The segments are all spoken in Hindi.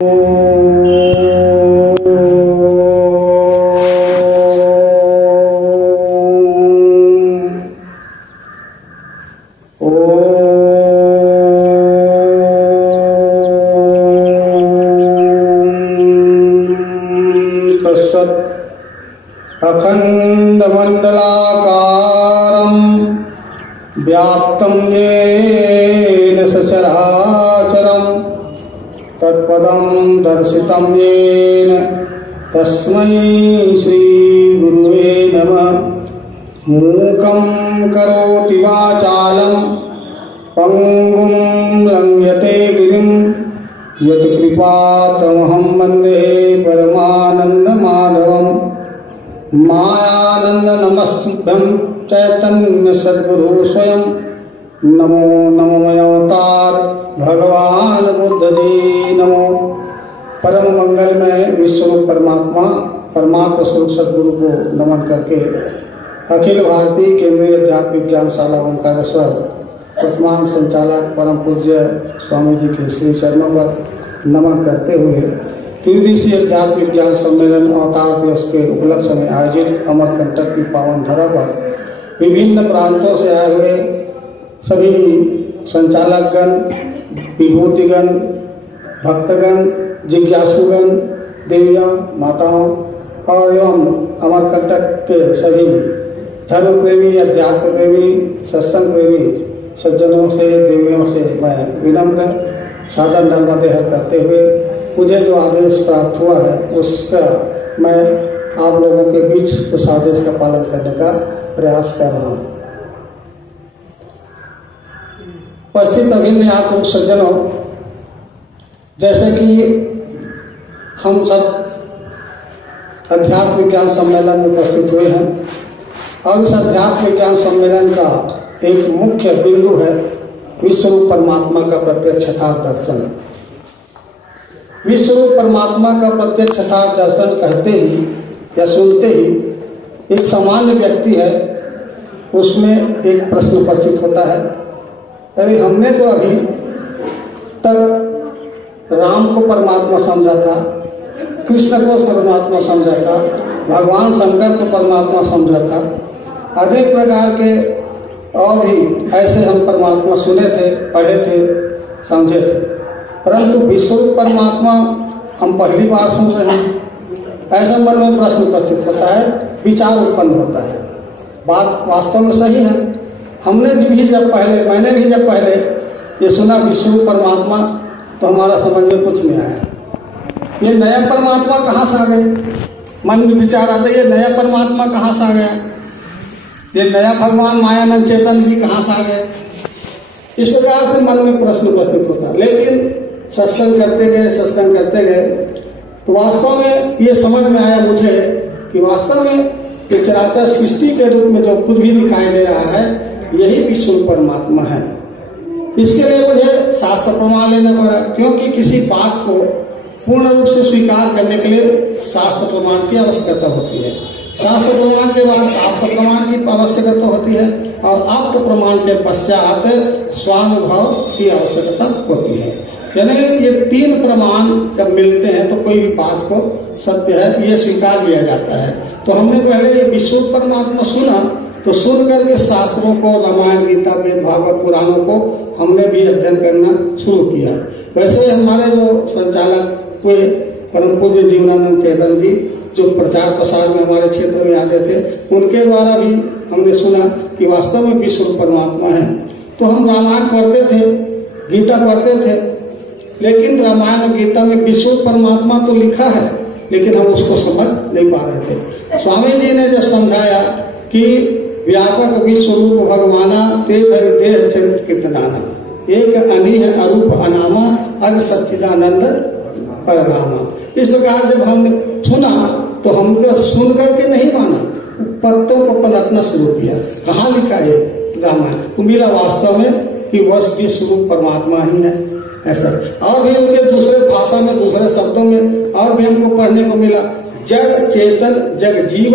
अखंडमंडलाकारं व्याप्तं येन सचराचरं तत्पदं दर्शितं येन तस्मै श्रीगुरुवे नमः। मूकं करोति वाचालं पंगुं लंघयते गिरिं यत्कृपातमहं वन्दे परमानन्दमाधवम्। मायानंद नमस्तुभ्यं चैतन्य सद्गुरु स्वयं। नमो नमो अवतार भगवान बुद्ध जी नमो। परम मंगलमय विश्वरूप परमात्मा परमात्मा स्वरूप सद्गुरु को नमन करके अखिल भारतीय केंद्रीय अध्यात्म ज्ञानशाला ओंकारेश्वर वर्तमान संचालक परम पूज्य स्वामी जी के श्री चरणों पर नमन करते हुए त्रिदिवसीय अध्यात्म विज्ञान सम्मेलन अवतार दिवस के उपलक्ष्य में आयोजित अमरकंटक की पावन धरा पर विभिन्न प्रांतों से आए हुए सभी संचालकगण, विभूतिगण, भक्तगण, जिज्ञासुगण, देवियां, माताओं और एवं अमरकंटक के सभी धर्म प्रेमी, अध्यात्म प्रेमी, सत्संग प्रेमी सज्जनों से, देवियों से मैं विनम्र सादर नर्मदेह करते हुए मुझे जो आदेश प्राप्त हुआ है उसका मैं आप लोगों के बीच उस आदेश का पालन करने का प्रयास कर रहा हूँ। उपस्थित अभिन्न आप लोग सज्जनों, जैसे कि हम सब अध्यात्म विज्ञान सम्मेलन में उपस्थित हुए हैं और इस अध्यात्म विज्ञान सम्मेलन का एक मुख्य बिंदु है विश्वरूप परमात्मा का प्रत्यक्ष यथार्थ दर्शन। विश्वरूप परमात्मा का प्रत्यक्ष यथार्थ दर्शन कहते ही या सुनते ही एक सामान्य व्यक्ति है उसमें एक प्रश्न उपस्थित होता है, अरे हमने तो अभी तक राम को परमात्मा समझा था, कृष्ण को परमात्मा समझा था, भगवान शंकर को परमात्मा समझा था, अनेक प्रकार के और भी ऐसे हम परमात्मा सुने थे, पढ़े थे, समझे थे, परंतु विश्वरूप परमात्मा हम पहली बार सुन रहे हैं। ऐसा मन में प्रश्न उपस्थित होता है, विचार उत्पन्न होता है। बात वास्तव में सही है। मैंने भी जब पहले ये सुना विश्वरूप परमात्मा तो हमारा समझ में कुछ नहीं आया। ये नया परमात्मा कहाँ से आ गए? मन में विचार आता है, ये नया परमात्मा कहाँ से आ गया? ये नया भगवान मायानंद चेतन जी कहाँ से आ गए? इस प्रकार से मन में प्रश्न उपस्थित होता है। लेकिन सत्संग करते गए तो वास्तव में ये समझ में आया मुझे कि वास्तव में ये चराचर सृष्टि के रूप में जो कुछ भी दिखाई दे रहा है यही विश्व परमात्मा है। इसके लिए मुझे शास्त्र प्रमाण लेना पड़ा, क्योंकि किसी बात को पूर्ण रूप से स्वीकार करने के लिए शास्त्र प्रमाण की आवश्यकता होती है। शास्त्र प्रमाण के बाद आप्त प्रमाण की आवश्यकता होती है और आप्त प्रमाण के पश्चात स्वानुभव की आवश्यकता होती है। यानी ये तीन प्रमाण जब मिलते हैं तो कोई भी बात को सत्य है ये स्वीकार लिया जाता है। तो हमने पहले ये विश्व परमात्मा सुना, तो सुन करके शास्त्रों को, रामायण, गीता, वेद, भागवत, पुराणों को हमने भी अध्ययन करना शुरू किया। वैसे हमारे जो संचालक हुए परम पूज्य जीवनानंद चेतन जी, जो प्रचार प्रसार में हमारे क्षेत्र में आते थे, उनके द्वारा भी हमने सुना कि वास्तव में विश्व परमात्मा है। तो हम रामायण पढ़ते थे, गीता पढ़ते थे, लेकिन रामायण और गीता में विश्व परमात्मा तो लिखा है लेकिन हम उसको समझ नहीं पा रहे थे। स्वामी जी ने जब समझाया कि व्यापक विश्व रूप भगवाना ते धरि देह चरित कीर्तनाना, एक अनिह अरूप अनामा अज सच्चिदानंद परधामा। इस प्रकार जब हमने सुना तो हमको सुन करके नहीं माना, पत्तों को पलटना शुरू किया। कहाँ लिखा है रामायण? तो मिला वास्तव में कि वह विश्व रूप परमात्मा ही है। ऐसा और भी उनके दूसरे भाषा में, दूसरे शब्दों में और भी हमको पढ़ने को मिला, जग चेतन जग जीव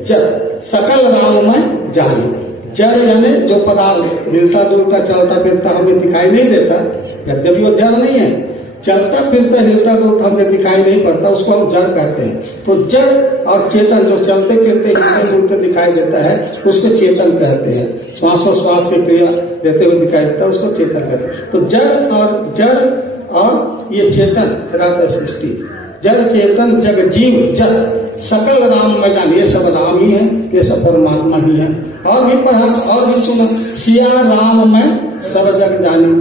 जग सकल राममय जानी। जड़ यानी जो पदार्थ मिलता जुलता चलता फिरता हमें दिखाई नहीं देता, यद्यपि वो जड़ नहीं है, चलता फिरता हिलता डुलता हमें दिखाई नहीं पड़ता, उसको हम जड़ कहते हैं। तो जड़ और चेतन जो चलते फिरते हिलते डुलते दिखाई देता है उसको चेतन कहते हैं। श्वासोश्वास की क्रिया देते हुए दिखाई देता है उसको चेतन कहते हैं। तो जड़ और ये चेतन सृष्टि, जड़ चेतन जग जीव जग सकल राम में जान, ये सब राम ही है, ये सब परमात्मा ही है। और भी पढ़ा और भी सुना, सिया राम में सब जग जानी।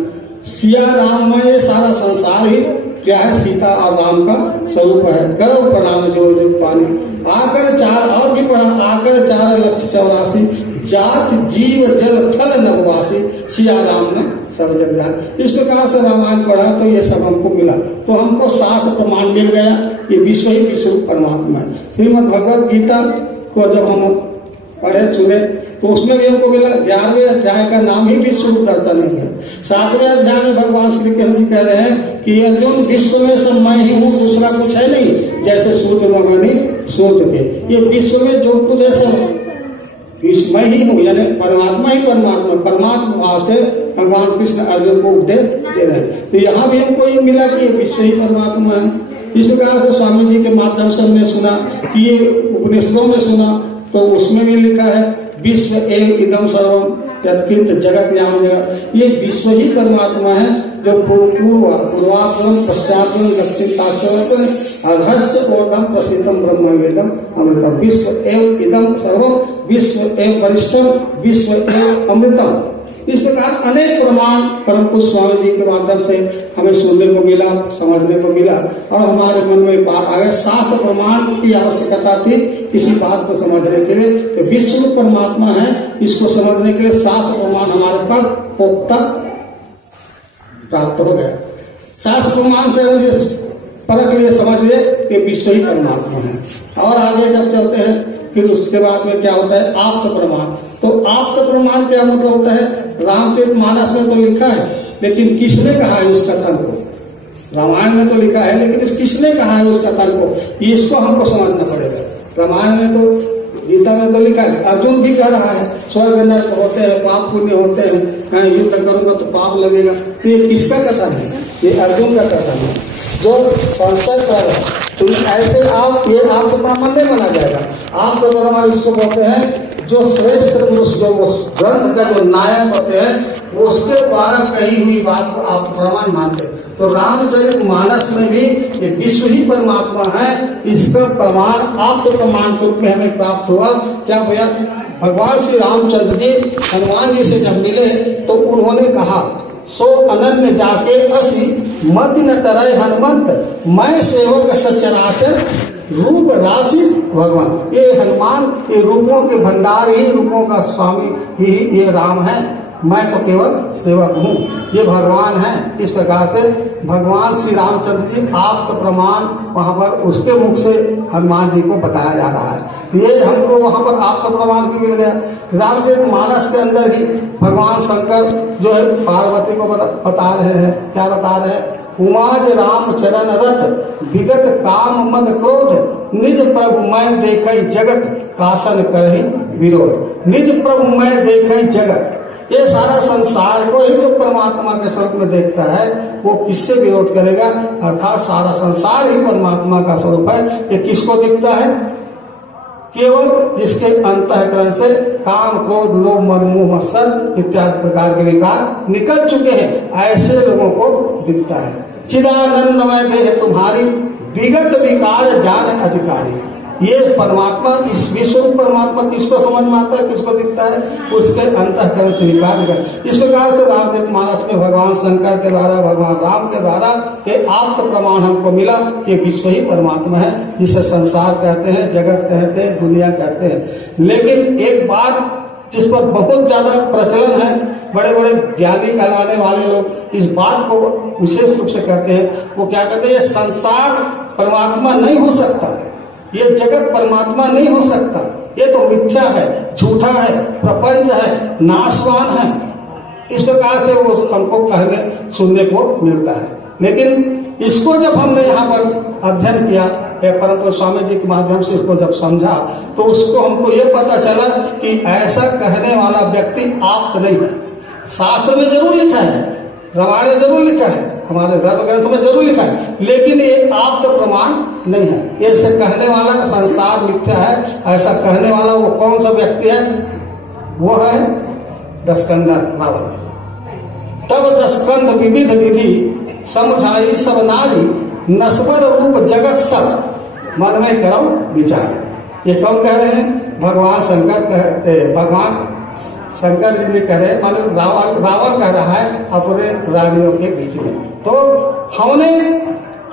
सिया राम में ये सारा संसार ही क्या है, सीता और राम का स्वरूप है। करो प्रणाम जोर जोर पानी, आकर चार और भी पढ़ा, आकर 4,84,000 जात जीव जल थल नववासी, सिया राम में सब जग जान। इस प्रकार से रामायण पढ़ा तो ये सब हमको मिला, तो हमको शास्त्र प्रमाण मिल गया ये विश्व ही विश्व परमात्मा है। श्रीमद् भगवत गीता को जब हम पढ़े सुने तो उसमें भी हमको मिला 11वें अध्याय का नाम ही विश्व दर्शन है। 7वें अध्याय में भगवान श्री कृष्ण जी कह रहे हैं कि अर्जुन विश्व में सब मैं ही हूँ, दूसरा कुछ है नहीं। जैसे सूत्र मनी सूत्र के, ये विश्व में जो कुछ है सब मैं ही हूँ, यानी परमात्मा ही परमात्मा, परमात्मा भाव से भगवान कृष्ण अर्जुन को उपदेश दे रहे हैं। तो यहाँ भी हमको ये मिला कि विश्व ही परमात्मा है। इस प्रकार से स्वामी जी के माध्यम से हमने सुना कि ये उपनिषदों में सुना तो उसमें भी लिखा है विश्व एव इदम सर्वम यत्किंच जगत याम जगत, ये विश्व ही परमात्मा है जो पूर्वापरम पश्चातम दक्षिण अधस्य ओदम प्रसिद्धम ब्रह्म वेदम अमृतम। विश्व एव इदम सर्वम, विश्व एव वरिष्ठम, विश्व एव अमृतम। इस प्रकार अनेक प्रमाण परम पूज्य स्वामी जी के माध्यम से हमें सुनने को मिला, समझने को मिला और हमारे मन में बात आ गई। शास्त्र प्रमाण की आवश्यकता थी किसी बात को समझने के लिए, तो विश्व परमात्मा है, इसको समझने के लिए शास्त्र प्रमाण हमारे पास पोख्ता प्राप्त हो गया। शास्त्र प्रमाण से परख लिए समझ लिए कि विश्व ही परमात्मा है। और आगे जब चलते हैं फिर उसके बाद में क्या होता है आप्त प्रमाण। तो आप्त प्रमाण क्या मतलब होता है, रामचरितमानस में तो लिखा है लेकिन किसने कहा है उस कथन को, रामायण में तो लिखा है लेकिन किसने कहा है उस कथन को, इसको हमको समझना पड़ेगा। रामायण में तो गीता में तो लिखा है, अर्जुन भी कह रहा है स्वर्ग नरक होते हैं, पाप पुण्य होते हैं, युद्ध करूंगा तो पाप लगेगा। तो ये किसका कथन है, ये अर्जुन का कथन है जो संशय कर रहा है। तो ऐसे आप ये आपको प्रमाण नहीं माना जाएगा। आप तो प्रमाण इसको बोलते हैं जो श्रेष्ठ पुरुष जो ग्रंथ का जो नायक होते हैं वो उसके द्वारा कही हुई बात को आप प्रमाण मानते हैं। तो रामचरितमानस में भी ये विश्व ही परमात्मा है, इसका प्रमाण आप तो प्रमाण के रूप में हमें प्राप्त हुआ। क्या भैया, भगवान श्री रामचंद्र जी हनुमान जी से जब मिले तो उन्होंने कहा सो अनन्य जाके असी मति न टरय हनुमंत, मैं सेवक सचराचर रूप राशि भगवान। ये हनुमान ये रूपों के भंडार ही, रूपों का स्वामी ही ये राम है, मैं तो केवल सेवक हूँ, ये भगवान है। इस प्रकार से भगवान श्री रामचंद्र जी आप प्रमाण वहाँ पर उसके मुख से हनुमान जी को बताया जा रहा है। ये हमको वहाँ पर आप प्रमाण भी मिल गया। रामचरितमानस के अंदर ही भगवान शंकर जो है पार्वती को बता रहे हैं, क्या बता रहे हैं, उमाज राम चरण रत विगत काम मद क्रोध, निज प्रभु मैं देखई जगत कासन करहि विरोध। निज प्रभु मैं देखई जगत, ये सारा संसार को ही जो परमात्मा के स्वरूप में देखता है वो किससे विरोध करेगा, अर्थात सारा संसार ही परमात्मा का स्वरूप है। ये किसको दिखता है, केवल जिसके अंतःकरण से काम क्रोध लोभ मद मोह मत्सर इत्यादि प्रकार के विकार निकल चुके हैं, ऐसे लोगों को दिखता है। चिदानंदमय देह तुम्हारी विगत विकार जान अधिकारी। ये परमात्मा, इस विश्व परमात्मा किसको समझ में आता है, किसको दिखता है, उसके अंतःकरण से विकार निकल। इस प्रकार से रामचरितमानस में भगवान शंकर के द्वारा, भगवान राम के द्वारा ये आप्त प्रमाण हमको मिला कि विश्व ही परमात्मा है, जिसे संसार कहते हैं, जगत कहते हैं, दुनिया कहते हैं। लेकिन एक बात जिस पर बहुत ज्यादा प्रचलन है, बड़े बड़े ज्ञानी कहलाने वाले लोग इस बात को विशेष रूप से कहते हैं, वो क्या कहते हैं, ये संसार परमात्मा नहीं हो सकता, ये जगत परमात्मा नहीं हो सकता, ये तो मिथ्या है, झूठा है, प्रपंच है, नाशवान है। इस प्रकार से वो हमको कहने सुनने को मिलता है। लेकिन इसको जब हमने यहाँ पर अध्ययन किया, परम स्वामी जी के माध्यम से इसको जब समझा तो उसको हमको ये पता चला कि ऐसा कहने वाला व्यक्ति आप्त नहीं है। शास्त्र में जरूर लिखा है, रामायण जरूर लिखा है, हमारे धर्म ग्रंथ में जरूर लिखा है, लेकिन ये आप तो प्रमाण नहीं है। ये से कहने वाला संसार मिथ्या है, ऐसा कहने वाला वो कौन सा व्यक्ति है? वो है दस्कंधर रावण। तब दस्कंध विविध विधि समझाई सब नारी, नस्वर रूप जगत सब मन में करो विचार। ये कौन कह रहे हैं? भगवान शंकर जी ने कह रहे हैं, मतलब रावण कह रहा है अपने रानियों के बीच में। तो हमने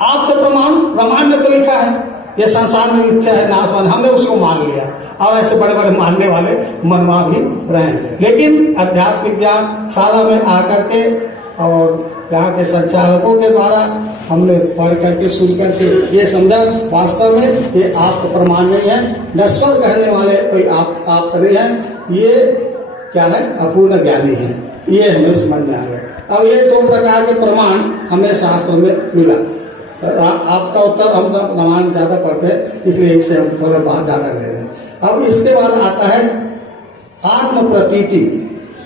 आप तो प्रमाण में तो लिखा है ये संसार में मिथ्या है, नाशवान, हमने उसको मान लिया और ऐसे बड़े बड़े मानने वाले मनवा भी रहे। लेकिन अध्यात्म विज्ञान शाला में आकर के और यहाँ के संचालकों के द्वारा हमने पढ़ करके सुन करके ये समझा वास्तव में ये आप तो प्रमाण नहीं है, नश्वर कहने वाले कोई आप तो नहीं है, ये क्या है? अपूर्ण ज्ञानी है। ये हमें समझ में आ गया। अब ये दो प्रकार के प्रमाण हमें शास्त्र में मिला। आप तो उत्तर हम प्रमाण ज्यादा पढ़ते हैं, इसलिए इससे हम थोड़ा बात ज्यादा ले रहे हैं। अब इसके बाद आता है आत्म प्रतीति।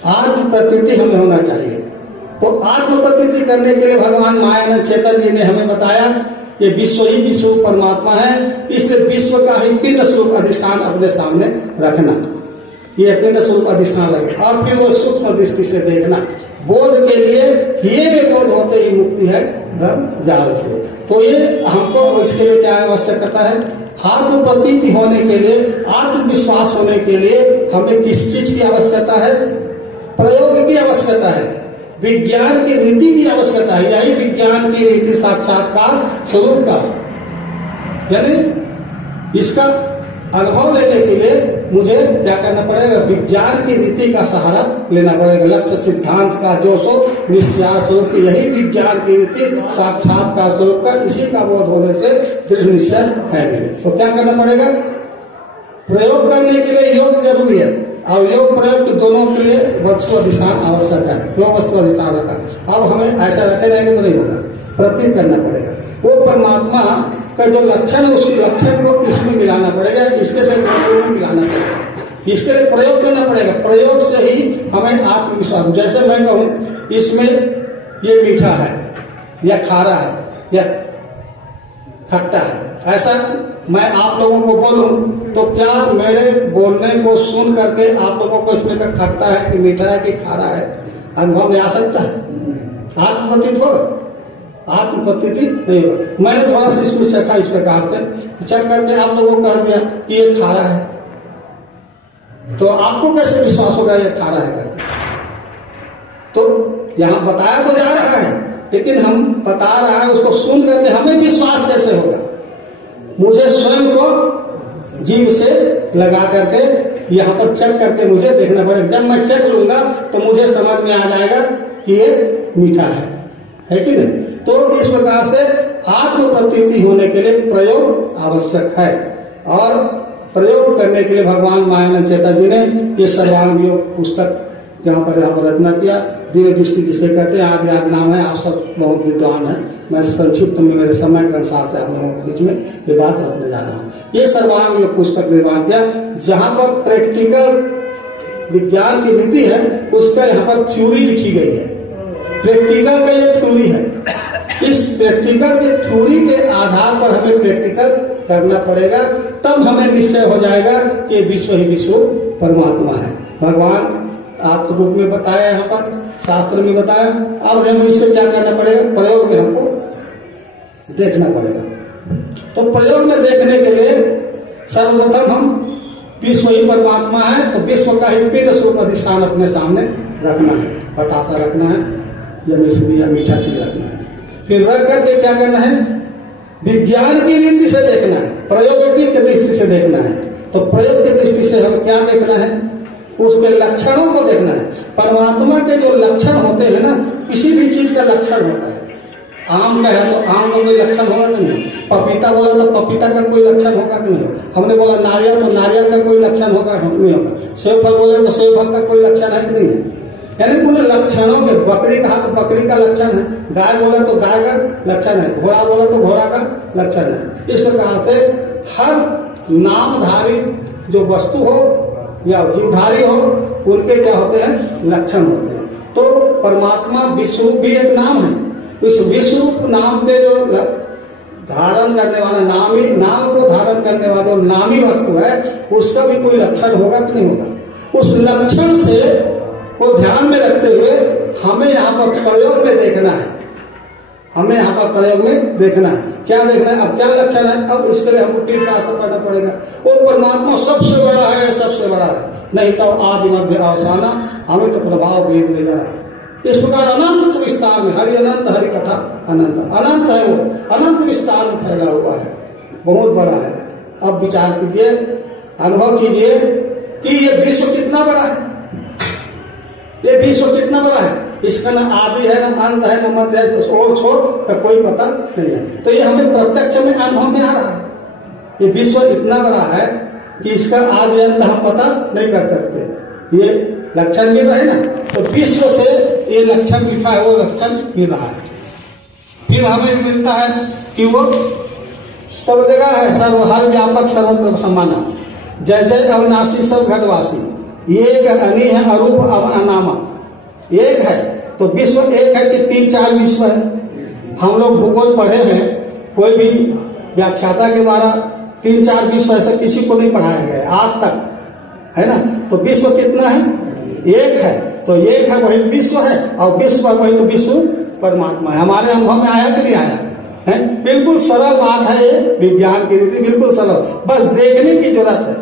आत्म प्रतीति हमें होना चाहिए। तो आत्म प्रतीति करने के लिए भगवान मायानंद चेतन जी ने हमें बताया ये विश्व ही विश्व परमात्मा है, इसलिए विश्व का ही पिंड स्वरूप अधिष्ठान अपने सामने रखना। ये पिंड स्वरूप अधिष्ठान रखना और फिर वो सूक्ष्म दृष्टि से देखना। बोध के लिए ये में बोध होते ही मुक्ति है ब्रह्म जाल से। तो ये हमको इसके लिए क्या आवश्यकता है? आत्म प्रतीति होने के लिए, आत्मविश्वास होने के लिए हमें किस चीज की आवश्यकता है? प्रयोग की आवश्यकता है, विज्ञान की रीति की आवश्यकता है। यही विज्ञान की रीति साक्षात्कार स्वरूप का, यानी इसका अनुभव लेने के लिए मुझे क्या करना पड़ेगा? विज्ञान की रीति का सहारा लेना पड़ेगा। लक्ष्य सिद्धांत का जो सो निश्चय स्वरूप, यही विज्ञान की रीति साक्षात्कार स्वरूप का, इसी का बोध होने से दृढ़ निश्चय है मिले। तो क्या करना पड़ेगा? प्रयोग करने के लिए योग जरूरी है और योग प्रयोग दोनों के लिए वस्तु अधिष्ठान आवश्यक है। क्यों वस्तु अधिष्ठान रखा? अब हमें ऐसा रखे रहेंगे तो नहीं होगा, प्रतीत करना पड़ेगा। वो परमात्मा का जो लक्षण है उस लक्षण को इसमें मिलाना पड़ेगा, इसके से मिलाना पड़ेगा, इसके लिए प्रयोग करना पड़ेगा। प्रयोग से ही हमें आत्मविश्वास, जैसे मैं कहूँ इसमें ये मीठा है या खारा है या खट्टा है, ऐसा मैं आप लोगों को बोलूं तो क्या मेरे बोलने को सुन करके आप लोगों को इसमें का खट्टा है कि मीठा है कि खारा है अनुभव में आ सकता है? आत्मप्रतीत होगा? आत्मप्रतीति नहीं होगा। मैंने थोड़ा सा इसमें चखा, इस प्रकार से चख करके आप लोगों को कह दिया कि ये खारा है, तो आपको कैसे विश्वास होगा ये खारा है करके? तो यहाँ बताया तो जा रहा है, लेकिन हम बता रहा है उसको सुन करके हमें विश्वास कैसे होगा? मुझे स्वयं को जीभ से लगा करके यहाँ पर चेक करके मुझे देखना पड़ेगा। जब मैं चेक लूंगा तो मुझे समझ में आ जाएगा कि ये मीठा है कि नहीं? तो इस प्रकार से आत्म प्रतीति होने के लिए प्रयोग आवश्यक है और प्रयोग करने के लिए भगवान मायानंद चेतन जी ने ये सर्वांग योग पुस्तक यहाँ पर रचना किया। दिव्य दृष्टि जिसे कहते हैं, आदि आदि नाम है। आप सब बहुत विद्वान हैं, मैं संक्षिप्त में मेरे समय के अनुसार से आप लोगों के बीच में ये बात रखने जा रहा हूँ। ये सर्वांग योग पुस्तक निर्माण किया जहाँ पर प्रैक्टिकल विज्ञान की रीति है, उसका यहाँ पर थ्योरी लिखी गई है। प्रैक्टिकल का ये थ्योरी है, इस प्रैक्टिकल के थ्योरी के आधार पर हमें प्रैक्टिकल करना पड़ेगा, तब हमें निश्चय हो जाएगा कि विश्व ही विश्व परमात्मा है। भगवान आप रूप में बताया, यहाँ पर शास्त्र में बताया। अब हमें इससे क्या करना पड़ेगा? प्रयोग में हमको देखना पड़ेगा। तो प्रयोग में देखने के लिए सर्वप्रथम हम विश्व ही परमात्मा है, तो विश्व का ही पिंड स्वरूप अधिष्ठान अपने सामने रखना है, बतासा रखना है या मिश्री या मीठा चीज रखना है। फिर रख करके क्या करना है? विज्ञान की रीति से देखना है, प्रयोग की दृष्टि से देखना है। तो प्रयोग की दृष्टि से हमें क्या देखना है? उसके लक्षणों को देखना है। परमात्मा के जो लक्षण होते हैं ना, किसी भी चीज का लक्षण होता है। आम का है तो आम का कोई लक्षण होगा कि नहीं? पपीता बोला तो पपीता का कोई लक्षण होगा कि नहीं? हमने बोला नारियल तो नारियल का कोई लक्षण होगा नहीं होगा? सेब फल बोले तो सेब फल का कोई लक्षण है कि नहीं है? यानी उन लक्षणों के, बकरी कहा तो बकरी का लक्षण है, गाय बोला तो गाय का लक्षण है, घोड़ा बोला तो घोड़ा का लक्षण है। इस प्रकार से हर नामधारी जो वस्तु हो या जीवधारी हो, उनके क्या होते हैं? लक्षण होते हैं। तो परमात्मा विश्व भी एक नाम है, इस विश्व नाम के जो धारण करने वाला नाम को धारण करने वाला जो नामी वस्तु है, उसका भी कोई लक्षण होगा कि नहीं होगा। उस लक्षण से वो ध्यान में रखते हुए हमें यहाँ पर प्रयोग में देखना है। हमें यहाँ पर प्रयोग में देखना है। क्या देखना है? अब क्या लक्षण है, अब इसके लिए हमको तीन प्रार्थना करना पड़ेगा। वो परमात्मा सबसे बड़ा है, सबसे बड़ा है, नहीं तो आदि मध्य अवसाना, हमें तो प्रभाव भेद देगा। इस प्रकार अनंत विस्तार में, हरि अनंत हरि कथा अनंत, अनंत है वो, अनंत विस्तार में फैला हुआ है, बहुत बड़ा है। अब विचार कीजिए, अनुभव कीजिए कि ये विश्व कितना बड़ा है, ये विश्व कितना बड़ा है। इसका न आदि है, न अंत है, न मध्य है, और छोड़ का कोई पता नहीं है। तो ये हमें प्रत्यक्ष में अनुभव में आ रहा है। ये विश्व इतना बड़ा है कि इसका आदि अंत हम पता नहीं कर सकते। ये लक्षण मिल रहा है ना, तो विश्व से ये लक्षण लिखा है, वो लक्षण मिल रहा है। फिर हमें मिलता है कि वो सब जगह है, सर्व हर व्यापक सर्वत्र समाना, जय जय अविनाशी सब घटवासी, एक अनी है अरूप अनामा। एक है तो विश्व एक है कि तीन चार विश्व है। हम लोग भूगोल पढ़े हैं, कोई भी व्याख्याता के द्वारा तीन चार विश्व ऐसा किसी को नहीं पढ़ाया गया आज तक, है ना। तो विश्व कितना है? एक है, तो एक है वही विश्व है, और विश्व वही तो विश्व परमात्मा है। हमारे अनुभव में आया कि नहीं आया है? बिल्कुल सरल बात है ये, विज्ञान की रीति बिल्कुल सरल, बस देखने की जरूरत है,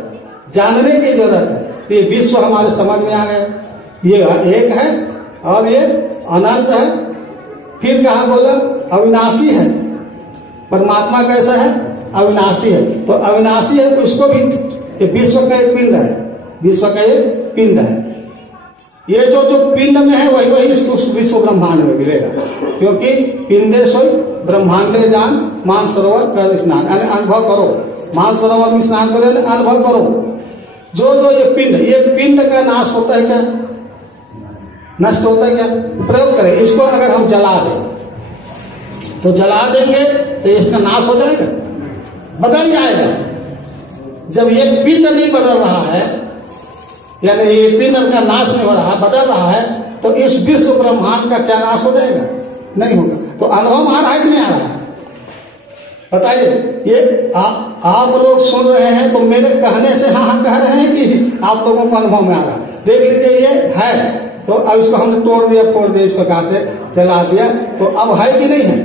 जानने की जरूरत है। ये विश्व हमारे समझ में आ गया, ये एक है और ये अनंत है। फिर कहा बोला अविनाशी है। परमात्मा कैसा है? अविनाशी है। तो अविनाशी है तो उसको भी, ये विश्व का एक पिंड है, विश्व का एक पिंड है। ये जो पिंड में है वही इसको विश्व ब्रह्मांड में मिलेगा, क्योंकि पिंडे सोई ब्रह्मांडे जान मान सरोवर कर स्नान, यानी अनुभव करो, मान सरोवर में स्नान करो, अनुभव करो। जो ये पिंड का नाश होता है क्या? नष्ट होता है क्या? प्रयोग करें इसको, अगर हम जला दें तो जला देंगे तो इसका नाश हो जाएगा, बदल जाएगा। जब ये पिंड नहीं बदल रहा है, यानी ये पिंड का नाश नहीं हो रहा, बदल रहा है, तो इस विश्व ब्रह्मांड का क्या नाश हो जाएगा? नहीं होगा। तो अनुभव आ रहा है कि नहीं आ रहा है? बताइए। ये आप लोग सुन रहे हैं तो मेरे कहने से हाँ कह रहे हैं कि आप लोगों को अनुभव में आ रहा है। देख लीजिए ये है, तो अब इसको हमने तोड़ दिया, फोड़ दिया, इस प्रकार से जला दिया, तो अब है कि नहीं है?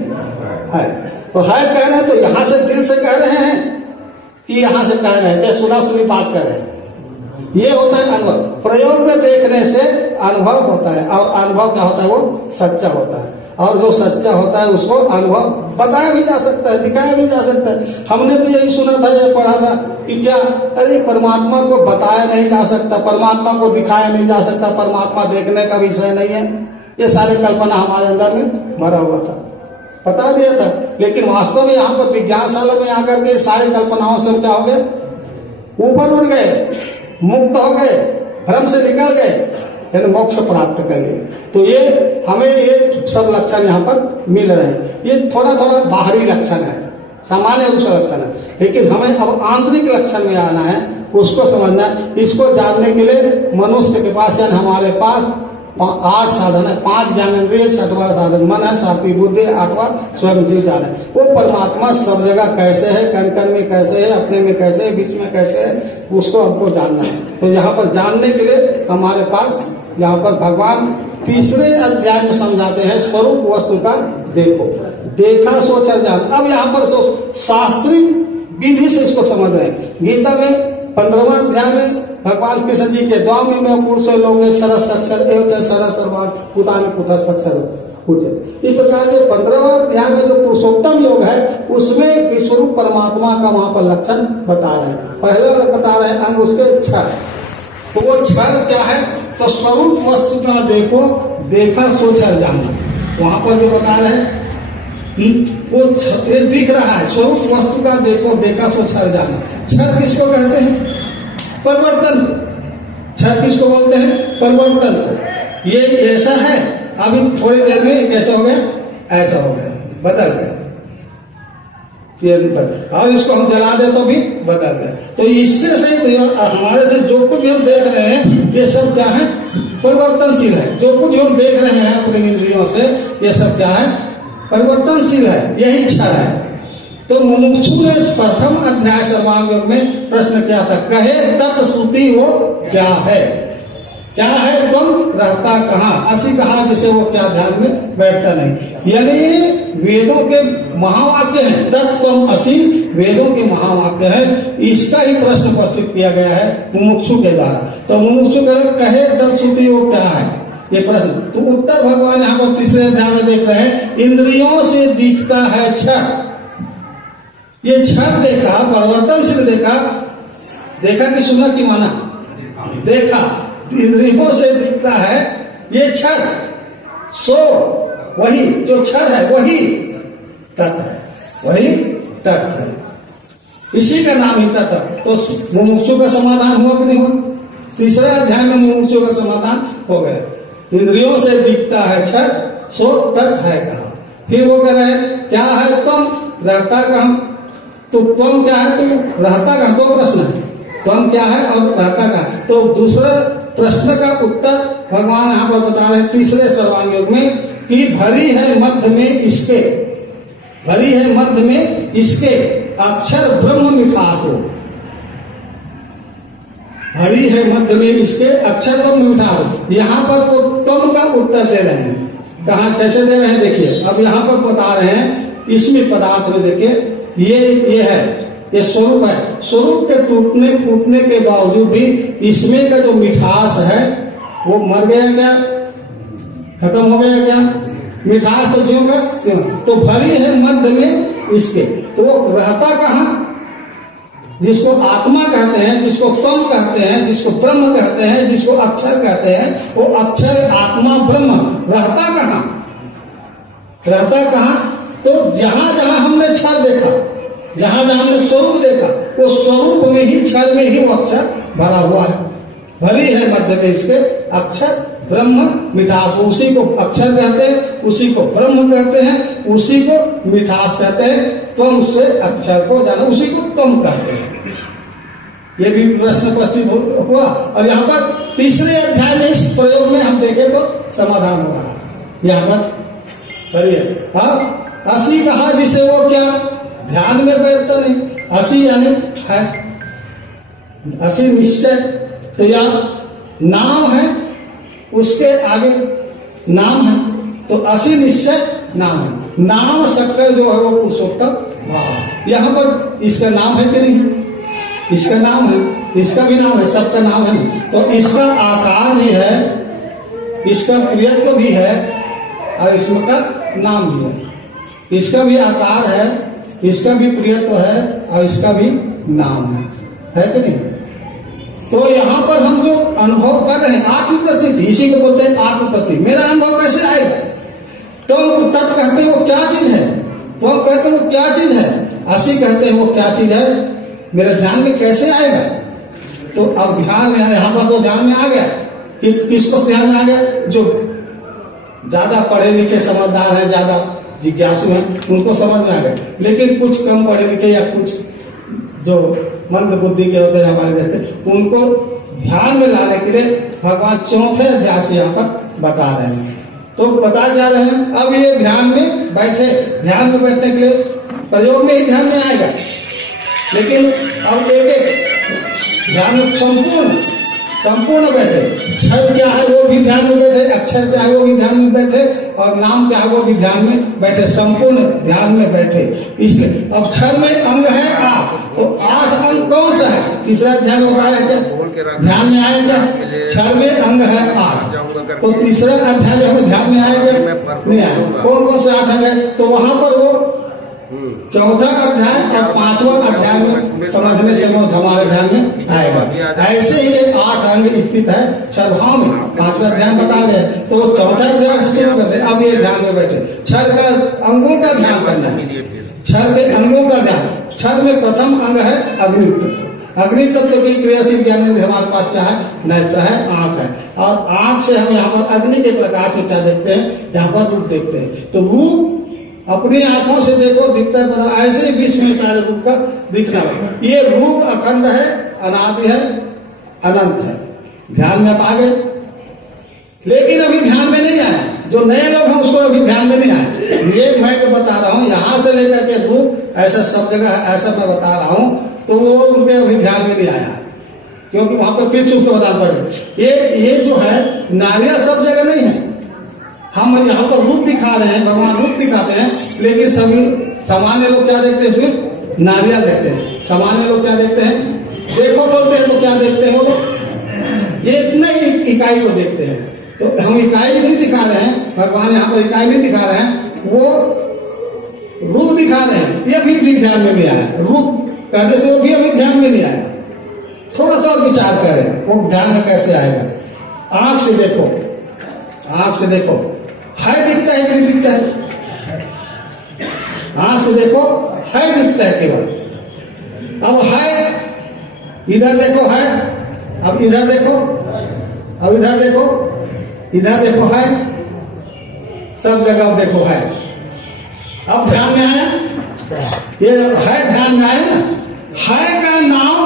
है। तो है कह रहे हैं, तो यहाँ से दिल से कह रहे हैं कि यहाँ से कह रहे हैं, सुना सुनी बात कर रहे हैं। ये होता है अनुभव। प्रयोग में देखने से अनुभव होता है, और अनुभव क्या होता है? वो सच्चा होता है, और जो सच्चा होता है उसको अनुभव बताया भी जा सकता है, दिखाया भी जा सकता है। हमने तो यही सुना था, ये पढ़ा था कि क्या, अरे परमात्मा को बताया नहीं जा सकता, परमात्मा को दिखाया नहीं जा सकता, परमात्मा देखने का विषय नहीं है। ये सारी कल्पना हमारे अंदर में भरा हुआ था, बता दिया था। लेकिन वास्तव में यहाँ पर विज्ञानशाला में आकर के सारी कल्पनाओं से क्या हो गए? ऊपर उठ गए, मुक्त हो गए, भ्रम से निकल गए, मोक्ष प्राप्त करिए। तो ये हमें ये सब लक्षण यहाँ पर मिल रहे हैं। ये थोड़ा थोड़ा बाहरी लक्षण है, सामान्य रूप से लक्षण है, लेकिन हमें अब आंतरिक लक्षण में आना है, उसको समझना है। इसको जानने के लिए मनुष्य के पास, यानी हमारे पास 8 साधन है, 5 ज्ञानेंद्रिय, 6वां साधन मन है, 7वीं बुद्धि, 8वां स्वयं जीव ज्ञान है। वो परमात्मा सब जगह कैसे है, कण कण में कैसे है, अपने में कैसे है, बीच में कैसे है, उसको हमको जानना है। तो यहाँ पर जानने के लिए हमारे पास यहाँ पर भगवान तीसरे अध्याय में समझाते हैं, स्वरूप वस्तु का देखो, देखा सोचा जान। अब यहाँ पर शास्त्रीय विधि से इसको समझ रहे हैं। गीता में 15वां अध्याय में भगवान कृष्ण जी के द्वामी में पुरुष लोग सरस अक्षर एवं सरस सर्वान पुतानी पुतस अक्षर पूछे। इस प्रकार के 15वां अध्याय में जो पुरुषोत्तम योग है, उसमें विश्वरूप परमात्मा का वहां पर लक्षण बता रहे हैं। पहले बता रहे हैं अंग उसके क्षर, तो वो क्षर क्या है? तो स्वरूप वस्तु का देखो, देखा सोचा जाना। वहां पर जो बता रहे हैं वो ये दिख रहा है, स्वरूप वस्तु का देखो, देखा सोचा जाना। क्षर किसको कहते हैं? परिवर्तन। क्षर किसको बोलते हैं? परिवर्तन। ये ऐसा है, अभी थोड़ी देर में कैसा हो गया? ऐसा हो गया, बदल गया। और इसको हम जला दे तो भी बदल गए। तो इसके से हमारे से जो कुछ भी हम देख रहे हैं, ये सब क्या है? परिवर्तनशील है। जो कुछ हम देख रहे हैं अपने इंद्रियों से, ये सब क्या है? परिवर्तनशील है, यही क्षर है। तो मुमुक्षु ने प्रथम अध्याय सर्वांग योग में प्रश्न किया था, कहे तत्श्रुति वो क्या है, क्या है तुम, रहता कहाँ। असी कहा जिसे वो क्या ध्यान में बैठता नहीं। यानी वेदों के महावाक्य हैं, तत्त्वम असी वेदों के महावाक्य है, इसका ही प्रश्न उपस्थित किया गया है मुमुक्षु के द्वारा। तो मुमुक्षु कहे तत्श्रुति वो क्या है, ये प्रश्न। तो उत्तर भगवान यहाँ पर तीसरे अध्याय में देख रहे हैं, इंद्रियों से दिखता है क्षर। ये क्षर देखा, परिवर्तनशील देखा, देखा कि सुना कि माना, देखा, इंद्रियों से दिखता है ये क्षर। सो वही जो क्षर है वही तत्व है, वही तत्व है, इसी का नाम ही तत्व। तो मुमुक्षु का समाधान हुआ कि नहीं हुआ? तीसरे अध्याय में मुमुक्षु का समाधान हो गया। इंद्रियों से दिखता है क्षर, सो तत्व है कहा। फिर वो कह रहे हैं क्या है तुम, रहता कहाँ। तो तुम क्या है, तुम रहता कहाँ, दो प्रश्न है, तुम क्या है और रहता कहाँ। तो दूसरा प्रश्न का उत्तर भगवान यहाँ पर बता रहे तीसरे सर्वांग योग में कि भरी है मध्य में इसके, भरी है मध्य में इसके अक्षर ब्रह्म मिठास हो। भरी है मध्य में इसके अक्षर ब्रह्म मिठास हो। यहाँ पर वो तुम का उत्तर दे रहे हैं, कहा कैसे दे रहे हैं देखिए। अब यहाँ पर बता रहे हैं इसमें पदार्थ में देखिए, ये है, ये स्वरूप है। स्वरूप के टूटने फूटने के बावजूद भी इसमें का जो मिठास है वो मर गया क्या, खत्म हो गया क्या? मिठास तो ज्यों का क्यों। तो भरी है मध्य में इसके, तो वो रहता कहाँ, जिसको आत्मा कहते हैं, जिसको तम कहते हैं, जिसको ब्रह्म कहते हैं, जिसको अक्षर कहते हैं, वो अक्षर आत्मा ब्रह्म रहता कहाँ, रहता कहाँ। तो जहां जहां हमने क्षर देखा, जहां जहां हमने स्वरूप देखा, वो स्वरूप में ही, क्षर में ही वो अक्षर भरा हुआ है। भरी है मध्य में इसके अक्षर ब्रह्म मिठास, उसी को अक्षर कहते हैं, उसी को ब्रह्म कहते हैं, उसी को मिठास कहते हैं। त्वम से अक्षर को जाना, उसी को त्वम कहते हैं। ये भी प्रश्न उपस्थित हुआ। और यहाँ पर तीसरे अध्याय में इस प्रयोग में हम देखें तो समाधान हो रहा है। यहाँ पर करिए, हाँ, असी कहा जिसे वो क्या ध्यान में बैठता नहीं। असी यानी है, असी निश्चय, तो या नाम है, उसके आगे नाम है, तो असी निश्चय नाम है। नाम शक्कर जो है वो पुरुषोत्तम भाव। यहाँ पर इसका नाम है कि नहीं, इसका नाम है, इसका भी नाम है, सबका नाम है। तो इसका आकार भी है, इसका प्रियत्व भी है, और इसका नाम भी है। इसका भी आकार है, इसका भी प्रियत्व है, और इसका भी नाम है कि नहीं। तो यहाँ पर हम जो अनुभव कर रहे हैं आत्म प्रतीति, इसी को बोलते हैं आत्म प्रतीति। मेरा अनुभव कैसे आएगा? तुम तत्व कहते हैं वो क्या चीज है, तुम कहते हैं वो क्या चीज है, असी कहते हैं वो क्या चीज है, मेरे ध्यान में कैसे आएगा? तो अब ध्यान में, यहाँ पर तो ध्यान में आ गया कि किसको ध्यान में आ गया, जो ज्यादा पढ़े लिखे समझदार है, ज्यादा जिज्ञासु है, उनको समझ में आ गया। लेकिन कुछ कम पढ़े लिखे या कुछ जो मंद बुद्धि के होते हैं हमारे जैसे, उनको ध्यान में लाने के लिए भगवान चौथे अध्याय से यहाँ पर बता रहे हैं। तो बता क्या रहे हैं, अब ये ध्यान में बैठे, ध्यान में बैठने के लिए प्रयोग में ही ध्यान में आएगा। लेकिन अब एक एक ध्यान में संपूर्ण बैठे। क्षर क्या है वो भी ध्यान में बैठे, अक्षर क्या है वो भी ध्यान में बैठे, और नाम क्या है वो भी ध्यान में बैठे, संपूर्ण ध्यान में बैठे। इसलिए अब क्षर में अंग है 8, तो 8 अंग कौन सा है? तीसरा ध्यान में बताया क्या, ध्यान में आएगा। क्षर में अंग है 8, तो तीसरा अध्याय जो हमें ध्यान में आएगा नहीं आएगा। कौन कौन से 8 अंग है? तो वहां पर वो चौथा अध्याय और 5वां अध्याय में समझने से वो हमारे ध्यान में आएगा। ऐसे ही 8 अंग स्थित है क्षरभाव में, 5वां अध्याय बता रहे, तो वो चौथा अध्याय से शुरू करते। अब ये ध्यान में बैठे, क्षर का अंगों का ध्यान करना है, क्षर के अंगों का ध्यान। क्षर में प्रथम अंग है अग्नि तत्व। अग्नि तत्व की क्रियाशील ज्ञान में हमारे पास क्या है, नेत्र है, आंख है, और आंख से हम यहाँ पर अग्नि के प्रकाश में क्या देखते हैं, यहाँ पर रूप देखते हैं। तो रूप अपनी आंखों से देखो दिखता है, पर ऐसे ही बीच में सारे रूप का दिखना है। ये रूप अखंड है, अनादि है, अनंत है। ध्यान में आ गए, लेकिन अभी ध्यान में नहीं आया। जो नए लोग हैं उसको अभी ध्यान में नहीं आया। ये मैं तो बता रहा हूँ, यहाँ से लेकर के रूप ऐसा सब जगह ऐसा मैं बता रहा हूँ, तो वो उनके अभी ध्यान में नहीं आया, क्योंकि वहां पर फिर से उसको बताना पड़ेगा। ये जो है नारियल सब जगह नहीं है। हम यहाँ पर रूप दिखा रहे हैं, भगवान रूप दिखाते हैं, लेकिन सभी सामान्य लोग क्या देखते हैं, इसमें नारियल देखते हैं। सामान्य लोग क्या देखते हैं, देखो बोलते हैं तो क्या देखते हैं वो लोग, ये इतना ही इकाई को देखते हैं। तो हम इकाई नहीं दिखा रहे हैं, भगवान यहाँ पर इकाई नहीं दिखा रहे हैं, वो रूप दिखा रहे हैं। ये भी ध्यान में नहीं आया, रूप कहने से वो भी अभी ध्यान में नहीं आया। थोड़ा सा और विचार करें, वो ध्यान में कैसे आएगा। आंख से देखो, आंख से देखो, है दिखता है कि नहीं दिखता है? आंख से देखो, है दिखता है केवल। अब है, इधर देखो है, अब इधर देखो, अब इधर देखो, इधर देखो है, सब जगह अब देखो है। अब ध्यान में आया, ये है ध्यान में आया ना। है का नाम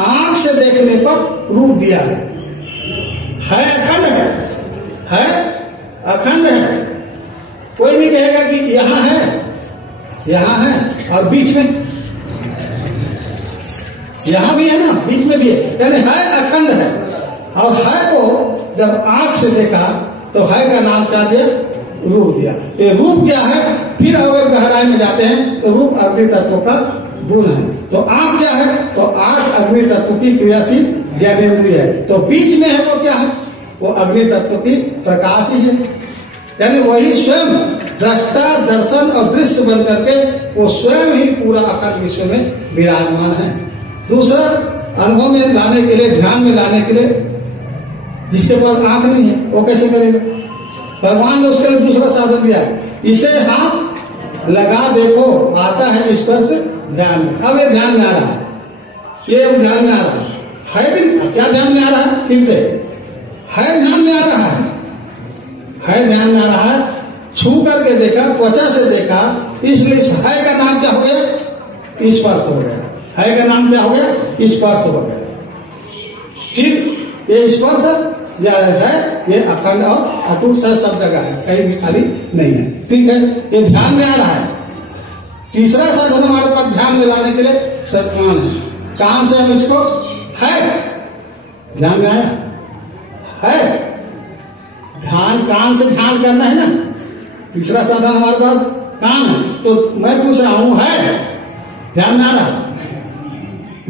आंख से देखने पर रूप दिया है अखंड है अखंड है। कोई नहीं कहेगा कि यहां है और बीच में, यहां भी है ना, बीच में भी है, यानी है अखंड है। और है को जब आंख से देखा तो है का नाम क्या दिया, रूप दिया। ये रूप क्या है, फिर अगर गहराई में जाते हैं तो रूप अग्नि तत्व का गुण है। तो आंख क्या है, तो आंख अग्नि तत्व की क्रियाशील ज्ञानेंद्रिय है। तो बीच में है वो क्या है, वो अग्नि तत्व की प्रकाश ही है। यानी वही स्वयं दृष्टा, दर्शन और दृश्य बन करके वो स्वयं ही पूरा अखंड विश्व में विराजमान है। दूसरा, अनुभव में लाने के लिए, ध्यान में लाने के लिए, जिसके पास आंख नहीं है वो कैसे करेगा? भगवान ने उसके लिए दूसरा साधन दिया है, इसे हाथ लगा देखो, आता है स्पर्श ध्यान में। अब ये ध्यान में आ रहा है, ये अब ध्यान में आ रहा है कि नहीं? क्या ध्यान में आ रहा है? फिर से है ध्यान में आ रहा है ध्यान में आ रहा है। छू करके देखा, त्वचा से देखा, इसलिए है का नाम क्या हो गया, स्पर्श हो गया। है का नाम क्या हो गया, स्पर्श हो गया। फिर ये स्पर्श या है, ये अखंड और अटूट सब जगह है, कहीं भी खाली नहीं है। ठीक है, ये ध्यान में आ रहा है। तीसरा साधन हमारे पास ध्यान में लाने के लिए कान है। कान से हम इसको है ध्यान में आया है, ध्यान कान से ध्यान करना है ना। तीसरा साधन हमारे पास कान है। तो मैं पूछ रहा हूं है ध्यान में आ रहा,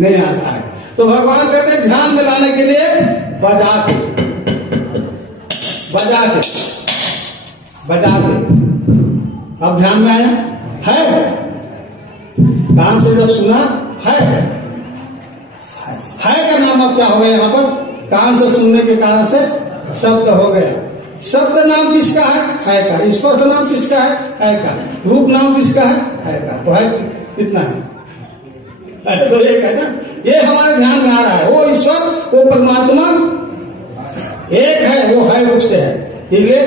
नहीं आता है। तो भगवान कहते हैं ध्यान में लाने के लिए बजा के अब ध्यान में आया है। कान से जब सुना है का नाम अब क्या हो गया, यहाँ पर कान से सुनने के कारण से शब्द हो गया। शब्द नाम किसका है का। स्पर्श नाम किसका है का। रूप नाम किसका है का। तो है कितना है, तो एक है ना। ये हमारे ध्यान में आ रहा है, वो ईश्वर, वो परमात्मा एक है, वो है रूप से है। ये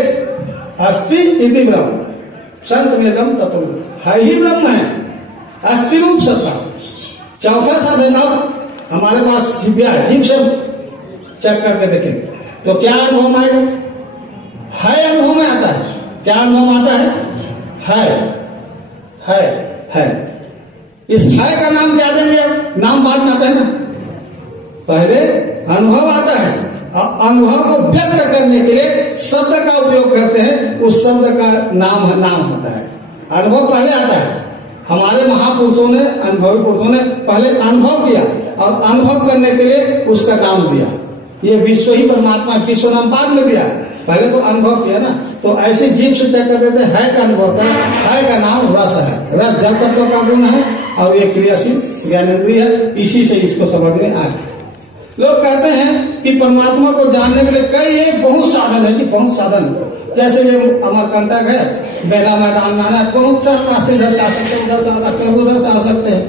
अस्थि इति ब्रह्म संत वेदम तत्व है ही ब्रह्म है, अस्थि रूप सत्ता। चौथा साधन अब हमारे पास दिव्या है, जीव से चेक करके देखेंगे तो क्या अनुभव आएगा, है अनुभव में आता है। क्या अनुभव आता है। इस है का नाम क्या देंगे, नाम बाद में आता है ना, पहले अनुभव आता है। अनुभव को व्यक्त करने के लिए शब्द का उपयोग करते हैं, उस शब्द का नाम होता है। अनुभव पहले आता है। हमारे महापुरुषों ने, अनुभवी पुरुषों ने पहले अनुभव किया और अनुभव करने के लिए उसका नाम दिया। ये विश्व ही परमात्मा, विश्व नाम बाद में दिया, पहले तो अनुभव किया ना। तो ऐसे जीव से चेक कर देते हैं का अनुभव है का नाम रस है। रस जल तत्व का गुण है और ये क्रियाशील ज्ञानेंद्रिय है। इसी से इसको समझ में आए। लोग कहते हैं कि परमात्मा को जानने के लिए कई एक बहुत साधन है, कि बहुत साधन। जैसे ये अमरकंटक है, बेला मैदान में आना है, बहुत सारे रास्ते इधर से आ सकते हैं, उधर से आ सकते हैं, उधर से आ सकते हैं,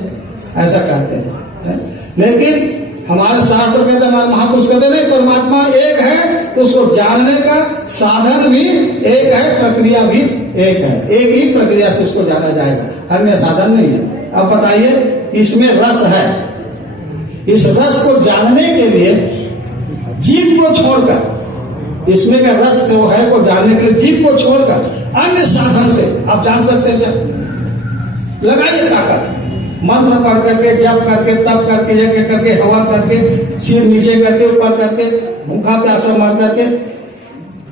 ऐसा कहते हैं। लेकिन हमारे शास्त्र कहते हैं, हमारे महापुरुष कहते नहीं, परमात्मा एक है, उसको जानने का साधन भी एक है, प्रक्रिया भी एक है। एक ही प्रक्रिया से उसको जाना जाएगा, अन्य साधन नहीं है। अब बताइए, इसमें रस है, इस रस को जानने के लिए जीव को छोड़कर इसमें का रस जो है को जानने के लिए जीभ को छोड़कर अन्य साधन से आप जान सकते हैं क्या? लगाइए ताकत, मंत्र पढ़ करके, जप करके, तप करके, यज्ञ करके, हवन करके, सिर नीचे करके, ऊपर करके, भूखा प्यासा मार करके,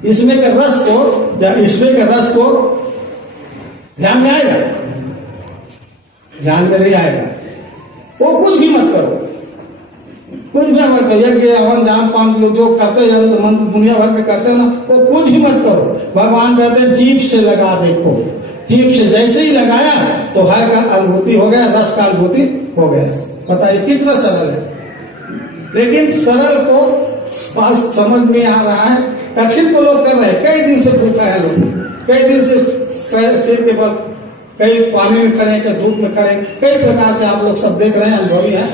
इसमें के रस को या इसमें के रस को ध्यान में आएगा? ध्यान में नहीं आएगा। वो कुछ भी मत करो, कुछ भी मत करो, यज्ञ हवन ध्यान पान जो करते हैं मंत्र दुनिया भर में करते हैं ना, वो कुछ भी मत करो। भगवान कहते हैं जीभ से लगा देखो, जीभ से जैसे ही लगाया तो है का अनुभूति हो गया, रस का अनुभूति हो गया। बताइए कितना सरल है। लेकिन सरल को समझ में आ रहा है, कठिन को लोग कर रहे हैं। कई दिन से भूखा है लोग, कई दिन से सिर के बल, कई पानी में खड़े, कई धूप में खड़े, कई प्रकार के आप लोग सब देख रहे हैं, अनुभवी हैं।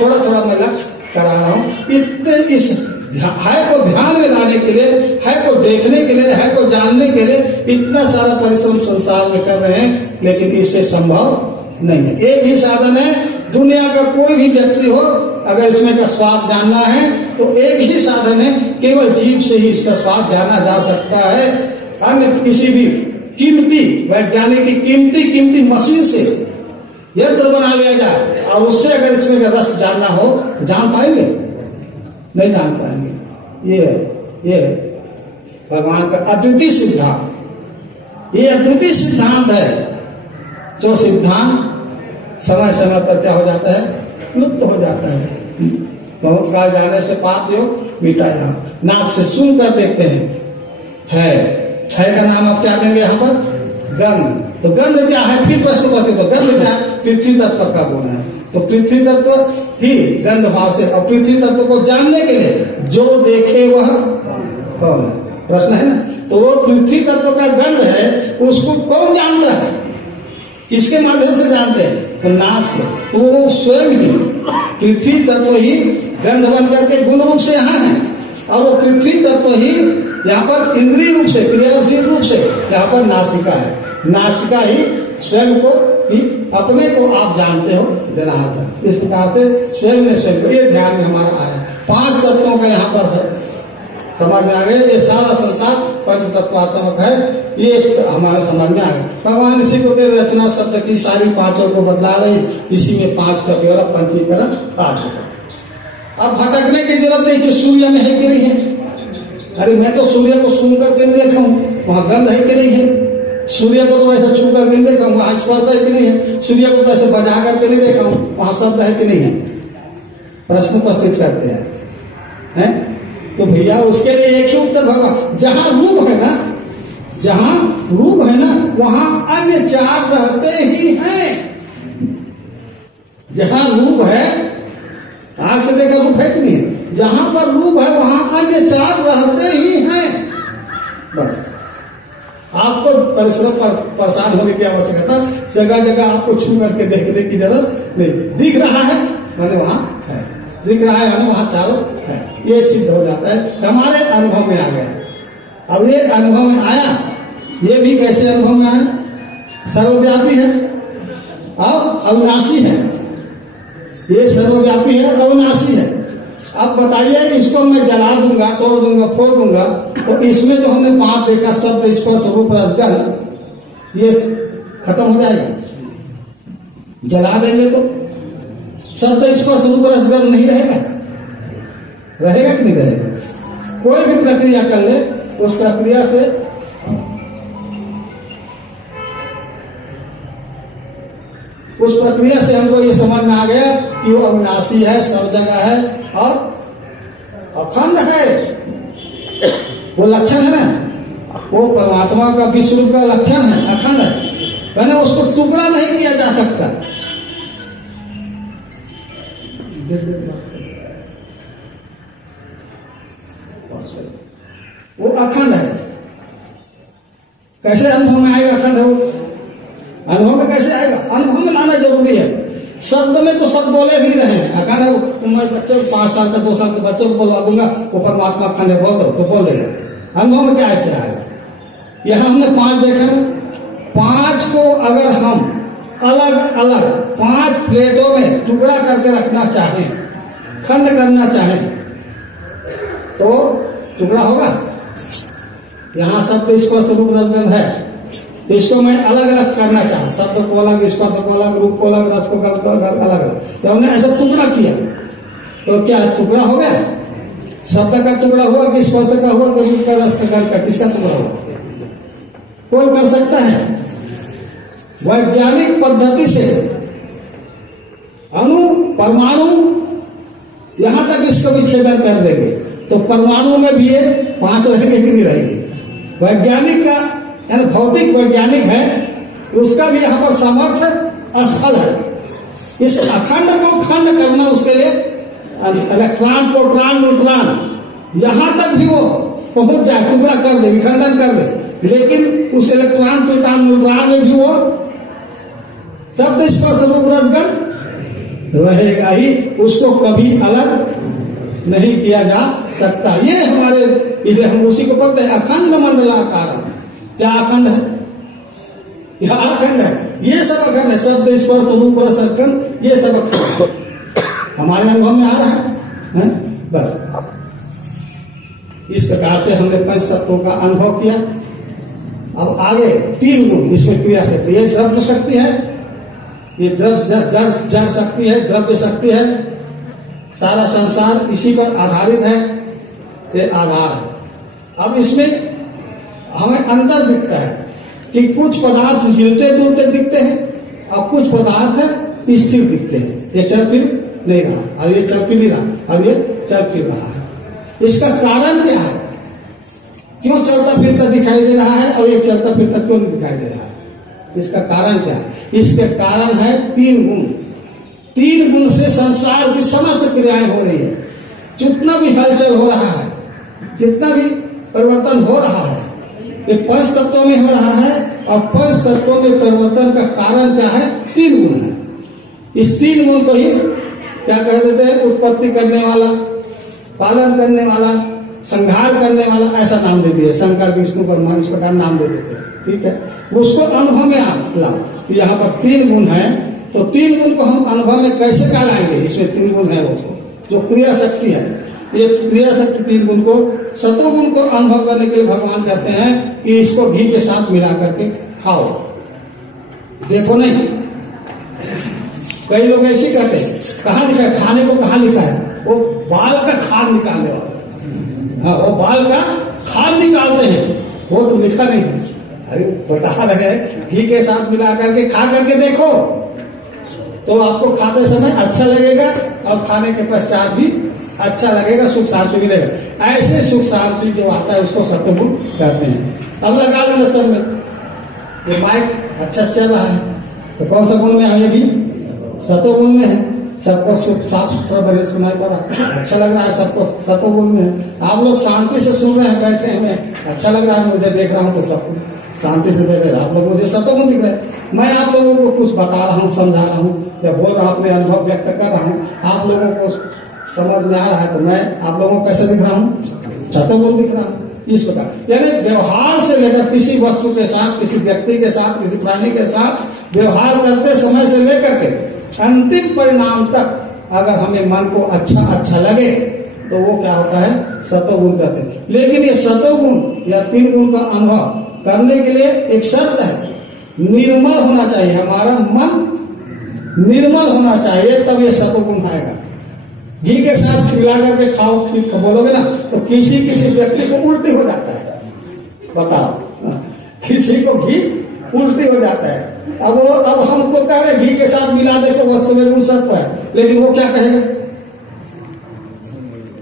थोड़ा थोड़ा मैं लक्ष्य करा रहा हूं। इतने इस है को ध्यान में लाने के लिए, है को देखने के लिए, है को जानने के लिए इतना सारा परिश्रम संसार में कर रहे हैं, लेकिन इससे संभव नहीं है। एक ही साधन है, दुनिया का कोई भी व्यक्ति हो, अगर इसमें का स्वाद जानना है तो एक ही साधन है, केवल जीभ से ही इसका स्वाद जाना जा सकता है। अन्य किसी भी कीमती वैज्ञानिक की कीमती मशीन से यंत्र बना लिया जाए और उससे अगर इसमें का रस जानना हो, जान पाएंगे? नहीं जान पाएंगे। ये भगवान का अद्वितीय सिद्धांत, ये अद्वितीय सिद्धांत है, जो सिद्धांत समय समय पर क्या हो जाता है? लुप्त हो जाता है। बहुत काल जाने से पाप योग मिटा जाओ। नाक से सुन कर देखते हैं, है का नाम आप क्या देंगे यहाँ पर? गंध। तो गंध क्या है? फिर प्रश्न करते तो गंध क्या है? पृथ्वी तत्व का गुण है। तो पृथ्वी तत्व ही गंध भाव से, और पृथ्वी तत्व को जानने के लिए जो देखे वह कौन है? प्रश्न है ना। तो वो पृथ्वी तत्व का गंध है, उसको कौन जानता है? किसके माध्यम से जानते हैं? तो नाक से। तो वो स्वयं ही पृथ्वी तत्व ही गंध बन करके गुण रूप से यहाँ है, और वो पृथ्वी तत्व ही यहाँ पर इंद्रिय रूप से, क्रियाशील रूप से यहाँ पर नासिका है। नासिका ही स्वयं को ही, अपने को आप जानते हो जनार्दन। इस प्रकार से स्वयं ने स्वयं को, ये ध्यान में हमारा आया। 5 तत्वों का यहाँ पर है, समझ में आ गए। ये सारा संसार पंच तत्वात्मक है, ये हमारे समझ में आ गया। भगवान इसी को रचना शब्द की सारी 5 को बदला रही, इसी में 5 का केवल पंचीकरण आ चुका। अब भटकने की जरूरत नहीं कि सूर्य में है कि नहीं है। अरे मैं तो सूर्य को सुन करके नहीं देखा हूँ, वहां गंध है कि नहीं है। सूर्य को तो वैसे छू करके नहीं देखा हूँ, वहां स्पर्श है कि नहीं है। सूर्य को तो ऐसे बजा करके नहीं देखा हूँ, वहां शब्द है कि नहीं है। प्रश्न उपस्थित करते हैं। तो भैया उसके लिए एक ही उत्तर भगवान, जहां रूप है ना, जहां रूप है ना, वहां अन्य 4 रहते ही हैं। जहां रूप है, आंख से देखा रूप है कि नहीं है, जहां पर रूप है वहां अन्य 4 रहते ही हैं। बस आपको परिश्रम पर परेशान होने की आवश्यकता, जगह जगह आपको छू करके देखने की जरूरत नहीं। दिख रहा है मैंने वहां है, दिख रहा है वहां चारों है, ये सिद्ध हो जाता है, हमारे अनुभव में आ गया। अब ये अनुभव में आया, ये भी कैसे अनुभव में आया? सर्वव्यापी है और अविनाशी है। ये सर्वव्यापी है और अविनाशी है। अब बताइए, इसको मैं जला दूंगा, तोड़ दूंगा, फोड़ दूंगा, तो इसमें जो हमने 5 देखा, शब्द स्पर्श रूप रस गंध, ये खत्म हो जाएगा। जला देंगे तो शब्द स्पर्श रूप रस गंध नहीं रहेगा, रहेगा कि नहीं रहेगा? कोई भी प्रक्रिया कर ले, उस प्रक्रिया से हमको ये समझ में आ गया कि वो अविनाशी है, सब जगह है और अखंड है। वो लक्षण है ना, वो परमात्मा का विश्व रूप का लक्षण है, अखंड है, मैंने उसको टुकड़ा नहीं किया जा सकता। वो अखंड है। कैसे अनुभव में आएगा? अखंड है वो, अनुभव में कैसे आएगा? अनुभव में लाना जरूरी है। शब्द में तो सब बोले ही रहे हैं, अखंड है। मैं बच्चे 5 साल का 2 साल के बच्चों को बोलवा दूंगा, वो परमात्मा अखंड है बोल दो तो बोल देगा। अनुभव में क्या ऐसे आएगा? यहाँ हमने 5 देखा ना, 5 को अगर हम अलग अलग 5 प्लेटों में टुकड़ा करके रखना चाहें, खंड करना चाहें, तो टुकड़ा होगा? यहाँ शब्द स्पर्श रूप रसगंध है, इसको मैं अलग अलग करना चाहूँ, शब्द को अलग, स्पर्श को अलग, रूप को अलग, रस को अलग अलग। तो हमने ऐसा टुकड़ा किया तो क्या टुकड़ा हो गया? शब्द का टुकड़ा हुआ कि स्पर्श का हुआ कि रूप का, रस का, गंध का, किसका टुकड़ा हुआ? कोई कर सकता है? वैज्ञानिक पद्धति से अणु परमाणु यहां तक इसको विच्छेदन कर देंगे तो परमाणु में भी ये 5 रहेंगे कि नहीं रहेंगे? वैज्ञानिक का यानी भौतिक वैज्ञानिक है, उसका भी यहाँ पर सामर्थ्य असफल है। इस अखंड को खंड करना, उसके लिए इलेक्ट्रॉन, प्रोटॉन, न्यूट्रॉन यहां तक भी वो पहुंच जाए, टुकड़ा कर दे, विखंडन कर दे, लेकिन उस इलेक्ट्रॉन, प्रोटॉन, न्यूट्रॉन में भी वो शब्द स्पर्श रूप रसगंध रहेगा ही, उसको कभी अलग नहीं किया जा सकता। ये हमारे, इसलिए हम उसी को पढ़ते हैं अखंड मंडलाकार। क्या अखंड है? यह अखंड है, ये सब अखंड है, शब्द स्पर्श रूप रस गंध ये सब अखंड हमारे अनुभव में आ रहा है। बस इस प्रकार से हमने पंच तत्वों का अनुभव किया। अब आगे 3 गुण इसमें क्रिया शक्ति, ये द्रव्य शक्ति है, ये जड़ शक्ति है, द्रव्य शक्ति है, सारा संसार इसी पर आधारित है, ये आधार है। अब इसमें हमें अंतर दिखता है कि कुछ पदार्थ हिलते डुलते दिखते हैं और कुछ पदार्थ स्थिर दिखते हैं। ये चल फिर नहीं रहा, अब ये चल फिर नहीं रहा, अब ये चल फिर रहा है। इसका कारण क्या है? क्यों चलता फिरता दिखाई दे रहा है और ये चलता फिरता क्यों नहीं दिखाई दे रहा है? इसका कारण क्या है? इसके कारण है 3 गुण। 3 गुण से संसार की समस्त क्रियाएं हो रही है। जितना भी हलचल हो रहा है, जितना भी परिवर्तन हो रहा है, ये 5 तत्वों में हो रहा है। और 5 तत्वों में परिवर्तन का कारण क्या है? 3 गुण है। इस 3 गुण को ही क्या कह देते हैं? उत्पत्ति करने वाला, पालन करने वाला, संहार करने वाला, ऐसा नाम दे दिए। शंकर, विष्णु, ब्रह्मा इस प्रकार नाम दे देते हैं। ठीक है, उसको अनुभव में आप लाओ कि यहाँ पर 3 गुण है, तो 3 गुण को हम अनुभव में कैसे क्या लाएंगे? इसमें 3 गुण है, वो जो क्रिया शक्ति है, ये क्रिया शक्ति 3 गुण को, सतोगुण को अनुभव करने के लिए भगवान कहते हैं कि इसको घी के साथ मिला करके खाओ। देखो नहीं, कई लोग ऐसे कहते हैं, कहाँ लिखा है? खाने को कहाँ लिखा है? वो बाल का खाद निकालने वाला, हाँ, वो बाल का खाद निकालते हैं, वो तो लिखा नहीं है। अरे बता रहे हैं घी के साथ मिला करके खा करके देखो, तो आपको खाते समय अच्छा लगेगा और खाने के पश्चात भी अच्छा लगेगा, सुख शांति मिलेगा। ऐसे सुख शांति जो आता है उसको सतोगुण कहते हैं। अब लगा लो सब में, ये माइक अच्छा से चल रहा है तो कौन सा गुण में है? ये भी सतोगुण में है। सबको साफ सुथरा बढ़िया सुनाई पड़ा, अच्छा लग रहा है, सबको सतोगुण में है। आप लोग शांति से सुन रहे हैं, बैठे हैं, अच्छा लग रहा है, मुझे देख रहा हूँ तो सबको शांति से बैठे, आप लोग मुझे सतोगुण दिख रहे हैं। मैं आप लोगों को कुछ बता रहा हूँ, समझा रहा हूँ या बोल रहा हूँ, अपने अनुभव व्यक्त कर रहा हूँ, आप लोगों को समझ में आ रहा है, तो मैं आप लोगों को कैसे दिख रहा हूँ? सतोगुण दिख रहा हूँ। इस प्रकार यानी व्यवहार से लेकर किसी वस्तु के साथ, किसी व्यक्ति के साथ, किसी प्राणी के साथ व्यवहार करते समय से लेकर के अंतिम परिणाम तक अगर हमें मन को अच्छा लगे तो वो क्या होता है? सतोगुण कहते हैं। लेकिन ये सतोगुण या 3 गुण का अनुभव करने के लिए एक शर्त है, निर्मल होना चाहिए। हमारा मन निर्मल होना चाहिए, तब ये सतोगुण आएगा। घी के साथ मिला करके खाओ ठीक बोलोगे ना, तो किसी व्यक्ति को उल्टी हो जाता है। बताओ, किसी को घी उल्टी हो जाता है। अब हमको कह रहे घी के साथ मिला दे तो वस्तु में गुण सत्व है, लेकिन वो क्या कहेगा?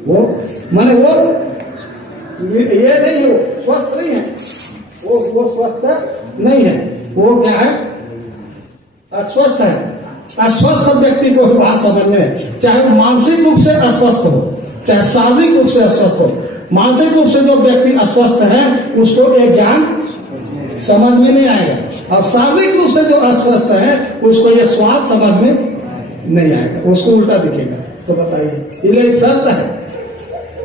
वो माने वो ये नहीं, वो स्वस्थ नहीं है, वो स्वस्थ नहीं है, वो क्या है? अस्वस्थ है। अस्वस्थ व्यक्ति को बात समझने, चाहे वो मानसिक रूप से अस्वस्थ हो, चाहे शारीरिक रूप से अस्वस्थ हो। मानसिक रूप से जो व्यक्ति अस्वस्थ है उसको एक ज्ञान समझ में नहीं आएगा, और शारीरिक रूप से जो अस्वस्थ है उसको ये स्वाद समझ में नहीं आएगा, उसको उल्टा दिखेगा। तो बताइए, ये शर्त है,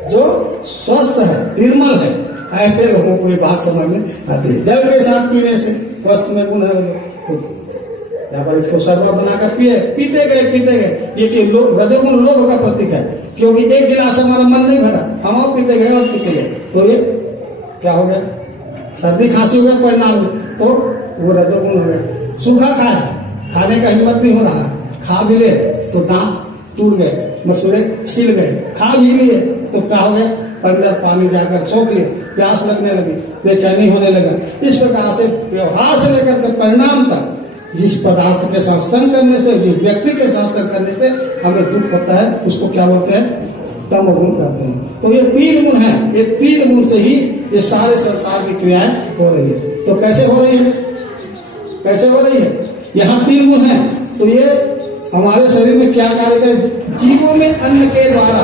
जो स्वस्थ है, निर्मल है, ऐसे लोगों को ये बात समझ में आती है। जल के साथ पीने से वस्तु में गुण है, तो यहाँ पर इसको शरबत बनाकर पीते गए। ये कि रजोगुण लोभ का प्रतीक है, क्योंकि एक गिलास हमारा मन नहीं भरा, हम और पीते गए और पीते गए, तो ये क्या हो गया? सर्दी खांसी हो गया परिणाम तो वो रजोगुण हो गया। सूखा खाए, खाने का हिम्मत नहीं हो रहा, खा भी ले तो दांत टूट गए, मसूड़े छील गए, खा भी लिए तो क्या हो गया, अंदर पानी जाकर सोख लिए, प्यास लगने लगी, बेचैनी होने लगा। इस प्रकार से व्यवहार से लेकर के परिणाम तक जिस पदार्थ के साथ संग करने से, जिस व्यक्ति के साथ संग करने से हमें दुख होता है, उसको क्या बोलते हैं, तमोगुण कहते हैं। तो ये 3 गुण है, ये 3 गुण से ही ये सारे संसार की क्रियाएं हो रही है। तो कैसे हो रही है, कैसे हो रही है? यहाँ 3 गुण है, तो ये हमारे शरीर में क्या कार्य करे? जीवों में अन्न के द्वारा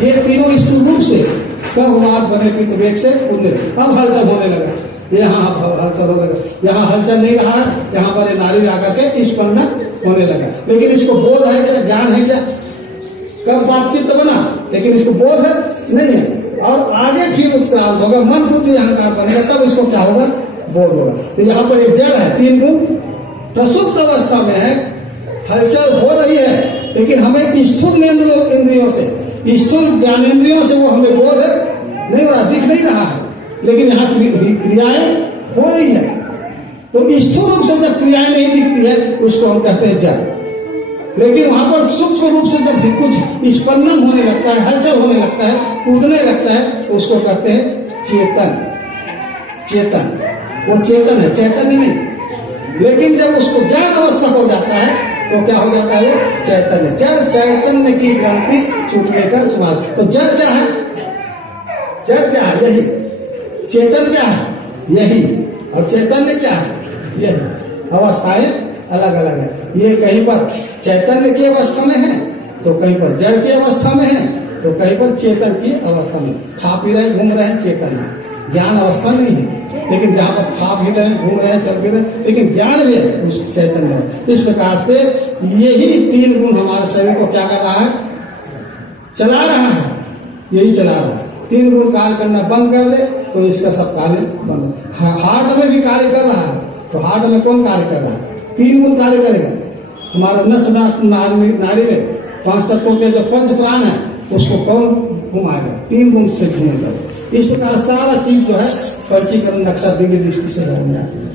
ये तीनों स्थूल रूप से कब वात बने पित्त वेग से उड़ने लगे। अब हलचल होने लगा, यहाँ हलचल होने लगा, यहाँ हलचल नहीं रहा, यहाँ पर नाड़ी आकर के स्पंदन होने लगा। लेकिन इसको बोध है क्या, ज्ञान है क्या? कब वात पित्त बना, लेकिन इसको बोध है नहीं है। और आगे फिर उत्क्रांत होगा, मन बुद्धि अहंकार बनेगा, तब इसको क्या होगा, बोध होगा। तो यहाँ पर एक जड़ है, 3 गुण प्रसुप्त अवस्था में है, हलचल हो रही है, लेकिन हमें स्थूल इंद्रियों से, स्थूल ज्ञानेंद्रियों से वो हमें बोध नहीं हो रहा, दिख नहीं रहा है, लेकिन यहाँ क्रियाएं हो रही है। तो स्थूल रूप से जब क्रियाएं नहीं दिखती है उसको हम कहते हैं जड़। लेकिन वहां पर सूक्ष्म रूप से जब भी कुछ स्पंदन होने लगता है, हलचल होने लगता है, कूदने लगता है, तो उसको कहते हैं चेतन। चेतन वो चेतन है, चैतन्य नहीं। लेकिन जब उसको ज्ञान अवस्था हो जाता है तो क्या हो जाता है, वो चैतन्य। जड़ चैतन्य की ग्रंथि छूटने का सुमार। तो जड़ क्या है, जड़ क्या है, यही। चेतन क्या है, यही। और चैतन्य क्या है, यही। अवस्थाएं अलग अलग है। ये कहीं पर चैतन्य की अवस्था में है, तो कहीं पर जड़ की अवस्था में है, तो कहीं पर चेतन की अवस्था में। खा पी रहे घूम रहे हैं, चेतन है, ज्ञान अवस्था नहीं है। लेकिन जहाँ पर खा भी रहे हैं, घूम रहे हैं, चल भी रहे हैं, लेकिन ज्ञान भी है, उस चैतन्य है। इस प्रकार से यही 3 गुण हमारे शरीर को क्या कर रहा है, चला रहा है, यही चला रहा है। 3 गुण कार्य करना बंद कर दे तो इसका सब कार्य बंद। हार्ट में भी कार्य कर रहा है, तो हार्ट में कौन कार्य कर रहा है, 3 गुण कार्य करेगा। हमारा नस नाड़ी में 5 तत्वों के जो पंच प्राण है उसको कौन घुमाएगा, 3 गुण से घूमेगा। इस प्रकार सारा चीज जो है पंचीकरण नक्शा दिव्य दृष्टि से बन जाती है।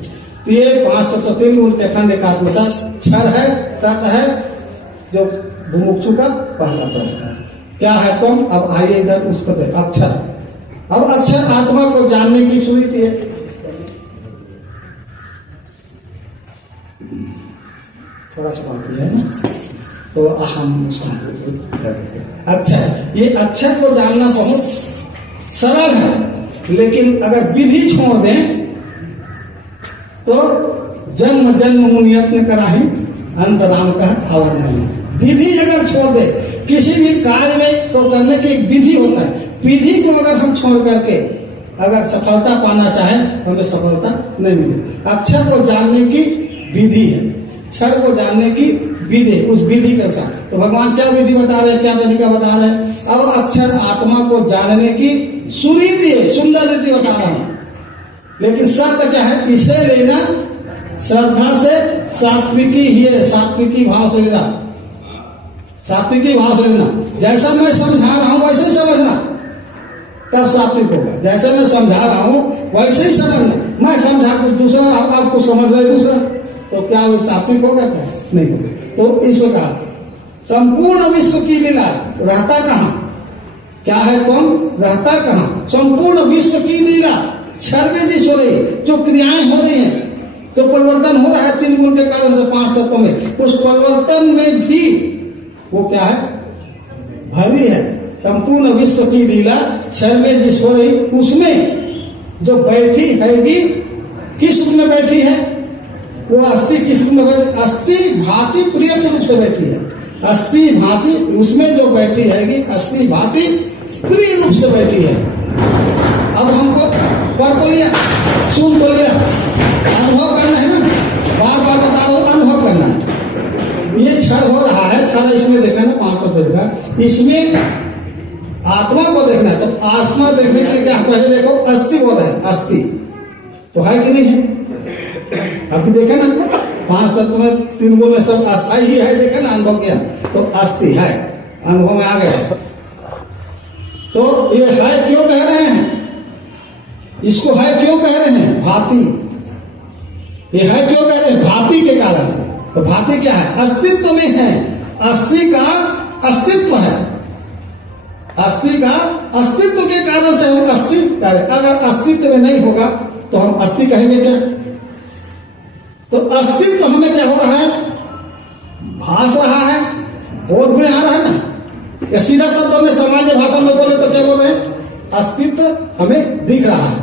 तो ये 5 तत्व 3 गुण के अखंड एकात्मता क्षर है, तत् है, जो भूमुक्षु का पहला प्रश्न है। क्या है तुम? अब आइए इधर उसको अक्षर। अब अक्षर आत्मा को जानने की सुविधि है। थोड़ा सा बाकी है ना, तो अहम अक्षर। ये अक्षर को जानना बहुत सरल है, लेकिन अगर विधि छोड़ दें तो जन्म जन्म मुनियत्न कराही अंतराम का आवर नहीं। विधि अगर छोड़ दे किसी भी कार्य में, तो करने की एक विधि होता है। विधि को अगर हम छोड़ करके अगर सफलता पाना चाहें तो हमें सफलता नहीं मिलेगी। अक्षर को जानने की विधि है, अक्षर को जानने की विधि, उस विधि के साथ। तो भगवान क्या विधि बता रहे हैं, क्या तरीका बता रहे हैं? अब अक्षर आत्मा को जानने की सुरीति है, सुंदर रीति बता रहा हूं। लेकिन शर्त क्या है, इसे लेना श्रद्धा से, सात्विकी ही है, सात्विकी भाव से लेना, सात्विकी भाव से लेना। जैसा मैं समझा रहा हूं वैसे समझना, तब सात्विक होगा। जैसे मैं समझा रहा हूं वैसे ही समझना। मैं समझा कुछ दूसरा, आपको समझ रहे दूसरा, तो क्या वो सात्विक होगा? क्या नहीं होगा। तो इस प्रकार संपूर्ण विश्व की लीला रहता कहां, क्या है कौन, रहता कहां? संपूर्ण विश्व की लीला क्षर में जिस हो रही, जो क्रियाएं हो रही हैं, जो परिवर्तन हो रहा है 3 गुण के कारण से 5 तत्वों में, उस परिवर्तन में भी वो क्या है, भरी है। संपूर्ण विश्व की लीला क्षर में जिस हो रही, उसमें जो बैठी हैगी, किस रूप में बैठी है? वो अस्थि किस रूप में बैठी? अस्थि भांति प्रिय रूप से बैठी है। अस्थि भांति, उसमें जो बैठी हैगी अस्थि भांति प्रिय रूप से बैठी है। अब हमको पढ़ तो लिया, सुन तो लिया, अनुभव करना है ना, बार बार बता रहा हूं, अनुभव करना है। ये क्षर हो रहा है, क्षर इसमें देखा ना, 5 तत्व देखा, इसमें आत्मा को देखना है। तो आत्मा देखने के लिए क्या, पहले देखो अस्थि हो रहा है, अस्थि तो है कि नहीं है? अभी देखा ना 5 तत्व में 3 गुण में सब अस्थाई ही है, देखा ना, अनुभव किया तो अस्थि है, अनुभव में आ गया। तो ये है क्यों कह रहे हैं? इसको है क्यों कह रहे हैं? भांति। ये है क्यों कह रहे हैं? भांति के कारण से। तो भांति क्या है? अस्तित्व में है। अस्थि का अस्तित्व है। अस्थि का अस्तित्व के कारण से हम अस्थि कह रहे हैं। अगर अस्तित्व में नहीं होगा तो हम अस्थि कहेंगे क्या? तो अस्तित्व हमें क्या हो रहा है? भास रहा है, बोध में आ रहा है ना। या सीधा शब्दों में सामान्य भाषा में बोले तो क्या बोल रहे हैं? अस्तित्व हमें दिख रहा है,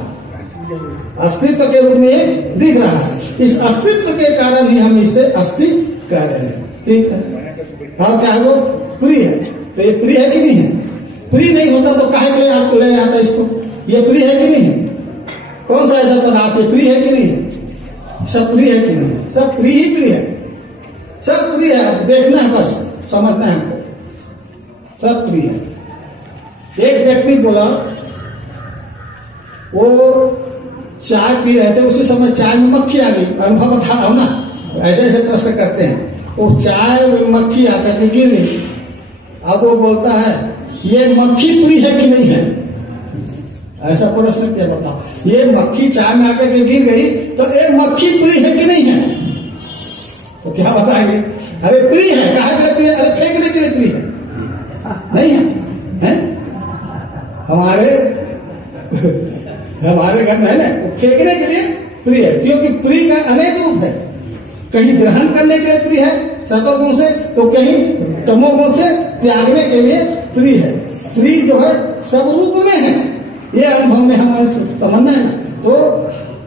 अस्तित्व के रूप में दिख रहा है। इस अस्तित्व के कारण ही हम इसे अस्थि कह रहे हैं। ठीक है। और क्या है? वो प्रिय है। तो ये प्रिय है कि नहीं है? प्रिय नहीं होता तो काहे ले आता इसको? ये प्रिय है कि नहीं है? कौन सा ऐसा पदार्थ है प्रिय है कि नहीं है? सब प्रिय है कि नहीं? सब प्रिय ही प्रिय है, सब प्रिय है। देखना है, बस समझना है हमको, सब प्रिय है। एक व्यक्ति बोला वो चाय पी रहे थे, उसी समय चाय में मक्खी आ गई। अनुभव बता रहा हूं ना, ऐसे ऐसे प्रश्न करते हैं। वो चाय में मक्खी आकर के गिर गई। अब वो बोलता है ये मक्खी प्रिय है कि नहीं है? ऐसा प्रश्न क्या? बताओ, ये मक्खी चाय में आकर के गिर गई तो ये मक्खी प्रिय है कि नहीं है? तो क्या बताएंगे? अरे प्रिय है। काहे के लिए प्रिय? अरे फेंकने के लिए प्रिय है, नहीं है, है? हमारे घर में है ना, फेंकने के लिए प्रिय है। क्योंकि प्रिय का अनेक रूप है। कहीं ग्रहण करने के लिए प्रिय है सतोगुण से, तो कहीं तमोगुण से त्यागने के लिए प्रिय है। प्रिय जो है सब रूप में है। ये अनुभव में हमें समझना है ना। तो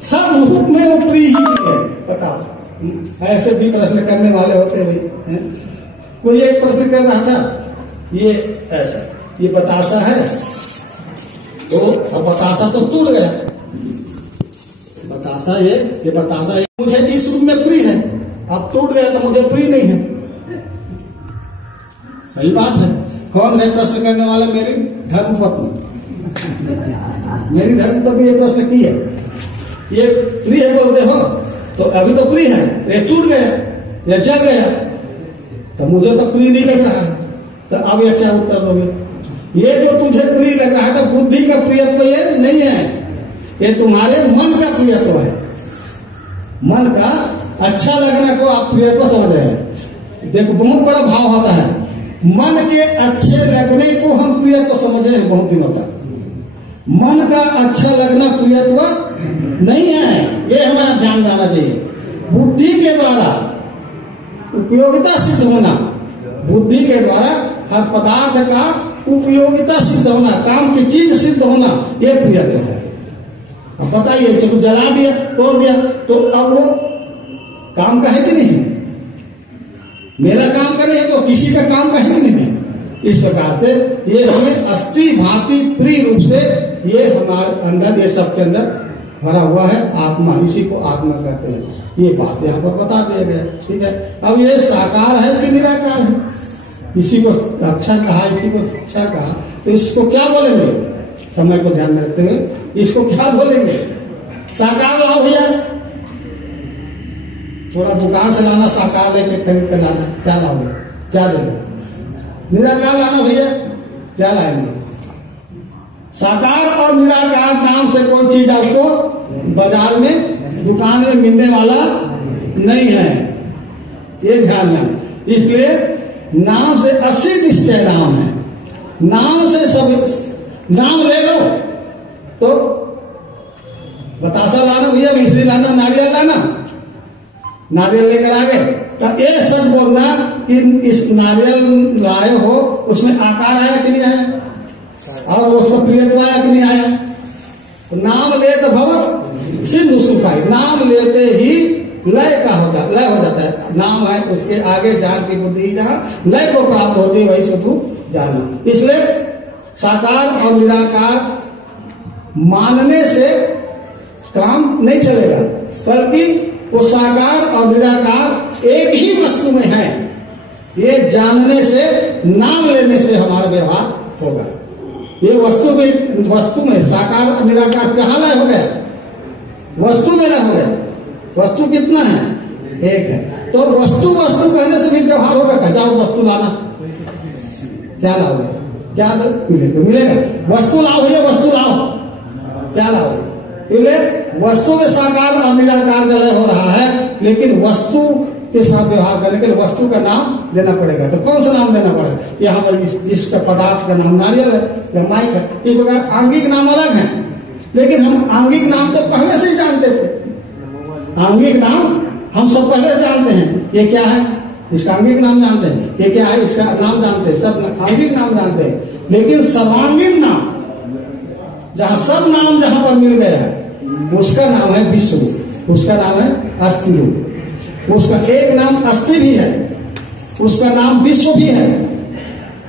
सब रूप में वो प्रिय ही है। बताओ, ऐसे भी प्रश्न करने वाले होते भाई। कोई एक प्रश्न कर रहा था, ये ऐसा, ये बतासा है तो अब बतासा तो टूट गया। बतासा ये बतासा मुझे इस रूप में प्रिय है, अब टूट गया तो मुझे प्रिय नहीं है। सही बात है। कौन है प्रश्न करने वाला? मेरी धर्मपत्नी। मेरी धर्मपत्नी ये प्रश्न की है। ये प्रिय है बोलते हो तो अभी तो प्रिय है, ये टूट गया या जल गया तो मुझे तो प्रिय नहीं लग रहा है। तो अब यह क्या उत्तर दोगे? ये जो तुझे प्रिय लग रहा है तो बुद्धि का प्रियत्व ये नहीं है, ये तुम्हारे मन का प्रियत्व है। मन का अच्छा लगने को आप प्रियत्व समझ रहे हैं। देखो, बहुत बड़ा भाव होता है। मन के अच्छे लगने को हम प्रियत्व समझ रहे हैं बहुत दिनों तक। मन का अच्छा लगना प्रियत्व नहीं है, ये हमें ध्यान रखना चाहिए। बुद्धि के द्वारा उपयोगिता सिद्ध होना, बुद्धि के द्वारा हर पदार्थ का उपयोगिता सिद्ध होना, काम की चीज सिद्ध होना, ये प्रियत्व है। अब बताइए, चलो जला दिया, तोड़ दिया, तो अब वो काम का है कि नहीं? मेरा काम करे तो किसी का काम का है कि नहीं? इस प्रकार से ये हमें अस्थि भांति प्रिय रूप से ये हमारे अंदर, ये सबके अंदर भरा हुआ है आत्मा। इसी को आत्मा कहते हैं। ये बात यहाँ पर बता दिया गया। ठीक है। अब ये साकार है कि निराकार है? इसी को अच्छा कहा, इसी को अच्छा कहा, तो इसको क्या बोलेंगे? समय को ध्यान में रखते हुए इसको क्या बोलेंगे? साकार लाओ भैया, थोड़ा दुकान से लाना, साकार लेके खरीद कर लाना, क्या लाओगे? क्या देगा? निराकार लाना भैया, क्या लाएंगे? साकार और निराकार नाम से कोई चीज आपको बाजार में, दुकान में मिलने वाला नहीं है, ये ध्यान में। इसलिए नाम से असी निश्चय नाम है। नाम से सब नाम ले लो तो बतासा लाना भैया, मिश्री लाना, नारियल लाना, नारियल लेकर आ गए तो ये सच बोलना कि इस नारियल लाए हो उसमें आकार आया कि नहीं आया, और उसका प्रियत्व आया कि नहीं आया? तो नाम ले तो भव सिंधु सुखाई, नाम लेते ही लय हो जाता है। नाम है उसके आगे जान की बुद्धि जहां लय को प्राप्त होती है वही शुद्ध जाना। इसलिए साकार और निराकार मानने से काम नहीं चलेगा, बल्कि वो साकार और निराकार एक ही वस्तु में है, ये जानने से, नाम लेने से हमारा व्यवहार होगा। ये वस्तु में साकार और निराकार कहाँ लय हो गया? वस्तु में लय हो गया। वस्तु कितना है? एक है। तो वस्तु कहने से भी व्यवहार होगा। जाओ वस्तु लाना, क्या लाओगे? क्या मिलेगा? वस्तु लाओ भैया, वस्तु लाओ, क्या लाओगे? इसलिए वस्तु में साकार और निराकार का लय हो रहा है, लेकिन वस्तु के साथ व्यवहार करने के लिए वस्तु का नाम लेना पड़ेगा। तो कौन सा नाम लेना पड़ेगा? यहाँ पर इसका पदार्थ का नाम नारियल है या माइक है। इस प्रकार आंगिक नाम अलग है, लेकिन हम आंगिक नाम तो पहले से ही जानते थे। आंगिक नाम हम सब पहले से जानते हैं। ये क्या है? इसका आंगिक नाम जानते हैं। ये क्या है? इसका नाम जानते हैं। सब आंगिक नाम जानते हैं, लेकिन सर्वांगीण नाम, जहां सब नाम जहां पर मिल गया है, उसका नाम है विश्व, उसका नाम है अस्थि रूप। उसका एक नाम अस्थि भी है, उसका नाम विश्व भी है,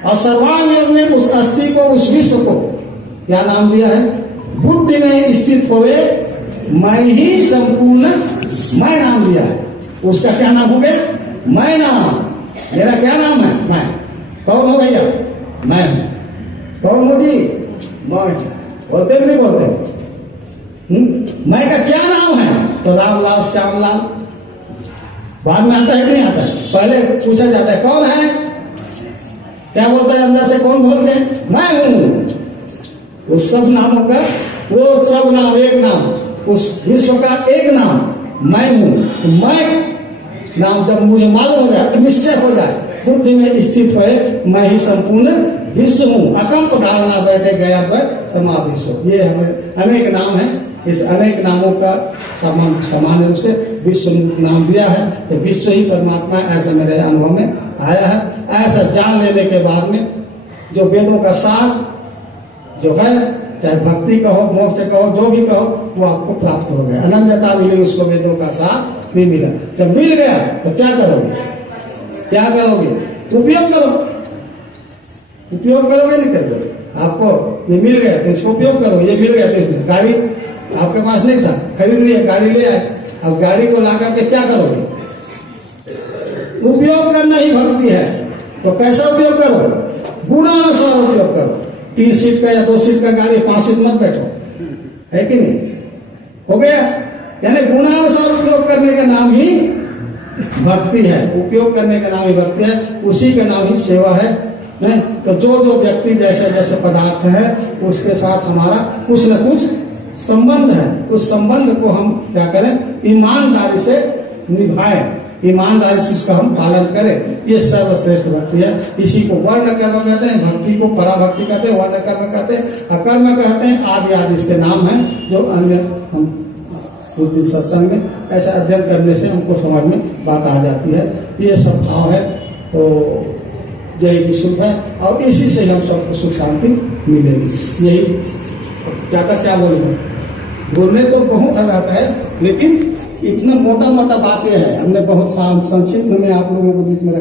और सर्वांग ने उस अस्थि को, उस विश्व को क्या नाम दिया है? बुद्धि में स्थित होवे मैं ही संपूर्ण मैं नाम दिया है। उसका क्या नाम हो गया? मैं नाम। मेरा क्या नाम है? मैं। कौन हो भैया? मैं। कौन हो जी? मैं। बोलते नहीं बोलते? मैं का क्या नाम है? तो रामलाल, श्यामलाल। बाद में आता है कि नहीं आता है? पहले पूछा जाता है कौन है, क्या बोलता है अंदर से? कौन बोलते हैं? मैं हूं। उस सब नामों का, वो सब नाम एक नाम, उस विश्व का एक नाम मैं हूं। तो मैं नाम जब मुझे मालूम हो जाए, निश्चय हो जाए, बुद्धि में स्थित है मैं ही संपूर्ण विश्व हूं। अकंप धारणा बैठे गया पर समाधि सो। ये हमें अनेक नाम है। इस अनेक नामों का सामान्य रूप से विश्व नाम दिया है। तो विश्व ही परमात्मा, ऐसा मेरे अनुभव में आया है। ऐसा जान लेने के बाद में जो वेदों का सार जो है, चाहे भक्ति कहो, मोक्ष कहो, जो भी कहो, वो आपको प्राप्त हो गया। अनन्यता मिली उसको, वेदों का साथ भी मिला। जब मिल गया तो क्या करोगे? क्या करोगे? उपयोग करो। उपयोग करोगे नहीं करोगे? आपको ये मिल गया तो इसको उपयोग करो। ये मिल गया तो इसमें गाड़ी आपके पास नहीं था, खरीद लिया, गाड़ी ले आए। अब गाड़ी को ला करके क्या करोगे? उपयोग करना ही भक्ति है। तो कैसा उपयोग करो? गुणानुसार उपयोग करो। 3 सीट का या 2 सीट का गाड़ी 5 सीट मत बैठो, है कि नहीं? हो गया। यानी गुणानुसार उपयोग करने का नाम ही भक्ति है। उपयोग करने का नाम ही भक्ति है, उसी का नाम ही सेवा है। तो जो जो व्यक्ति जैसे जैसे पदार्थ है, उसके साथ हमारा कुछ न कुछ संबंध है। उस संबंध को हम क्या करें? ईमानदारी से निभाएं, ईमानदारी से उसका हम पालन करें। ये सर्वश्रेष्ठ भक्ति है। इसी को वर्ण कर्म कहते हैं, भक्ति को पराभक्ति कहते हैं, वर्ण कर्म कहते हैं, अकर्म कहते हैं, आदि आदि इसके नाम हैं, जो अन्य हम उस दिन सत्संग में ऐसा अध्ययन करने से हमको समझ में बात आ जाती है। ये सब भाव है। तो यही विशुद्ध है, और इसी से हम सबको सुख शांति मिलेगी। यही ज्यादा क्या बोलूं, बोलने तो बहुत आ जाता है, लेकिन इतना मोटा मोटा बातें हैं। हमने बहुत संक्षिप्त में आप लोगों के बीच में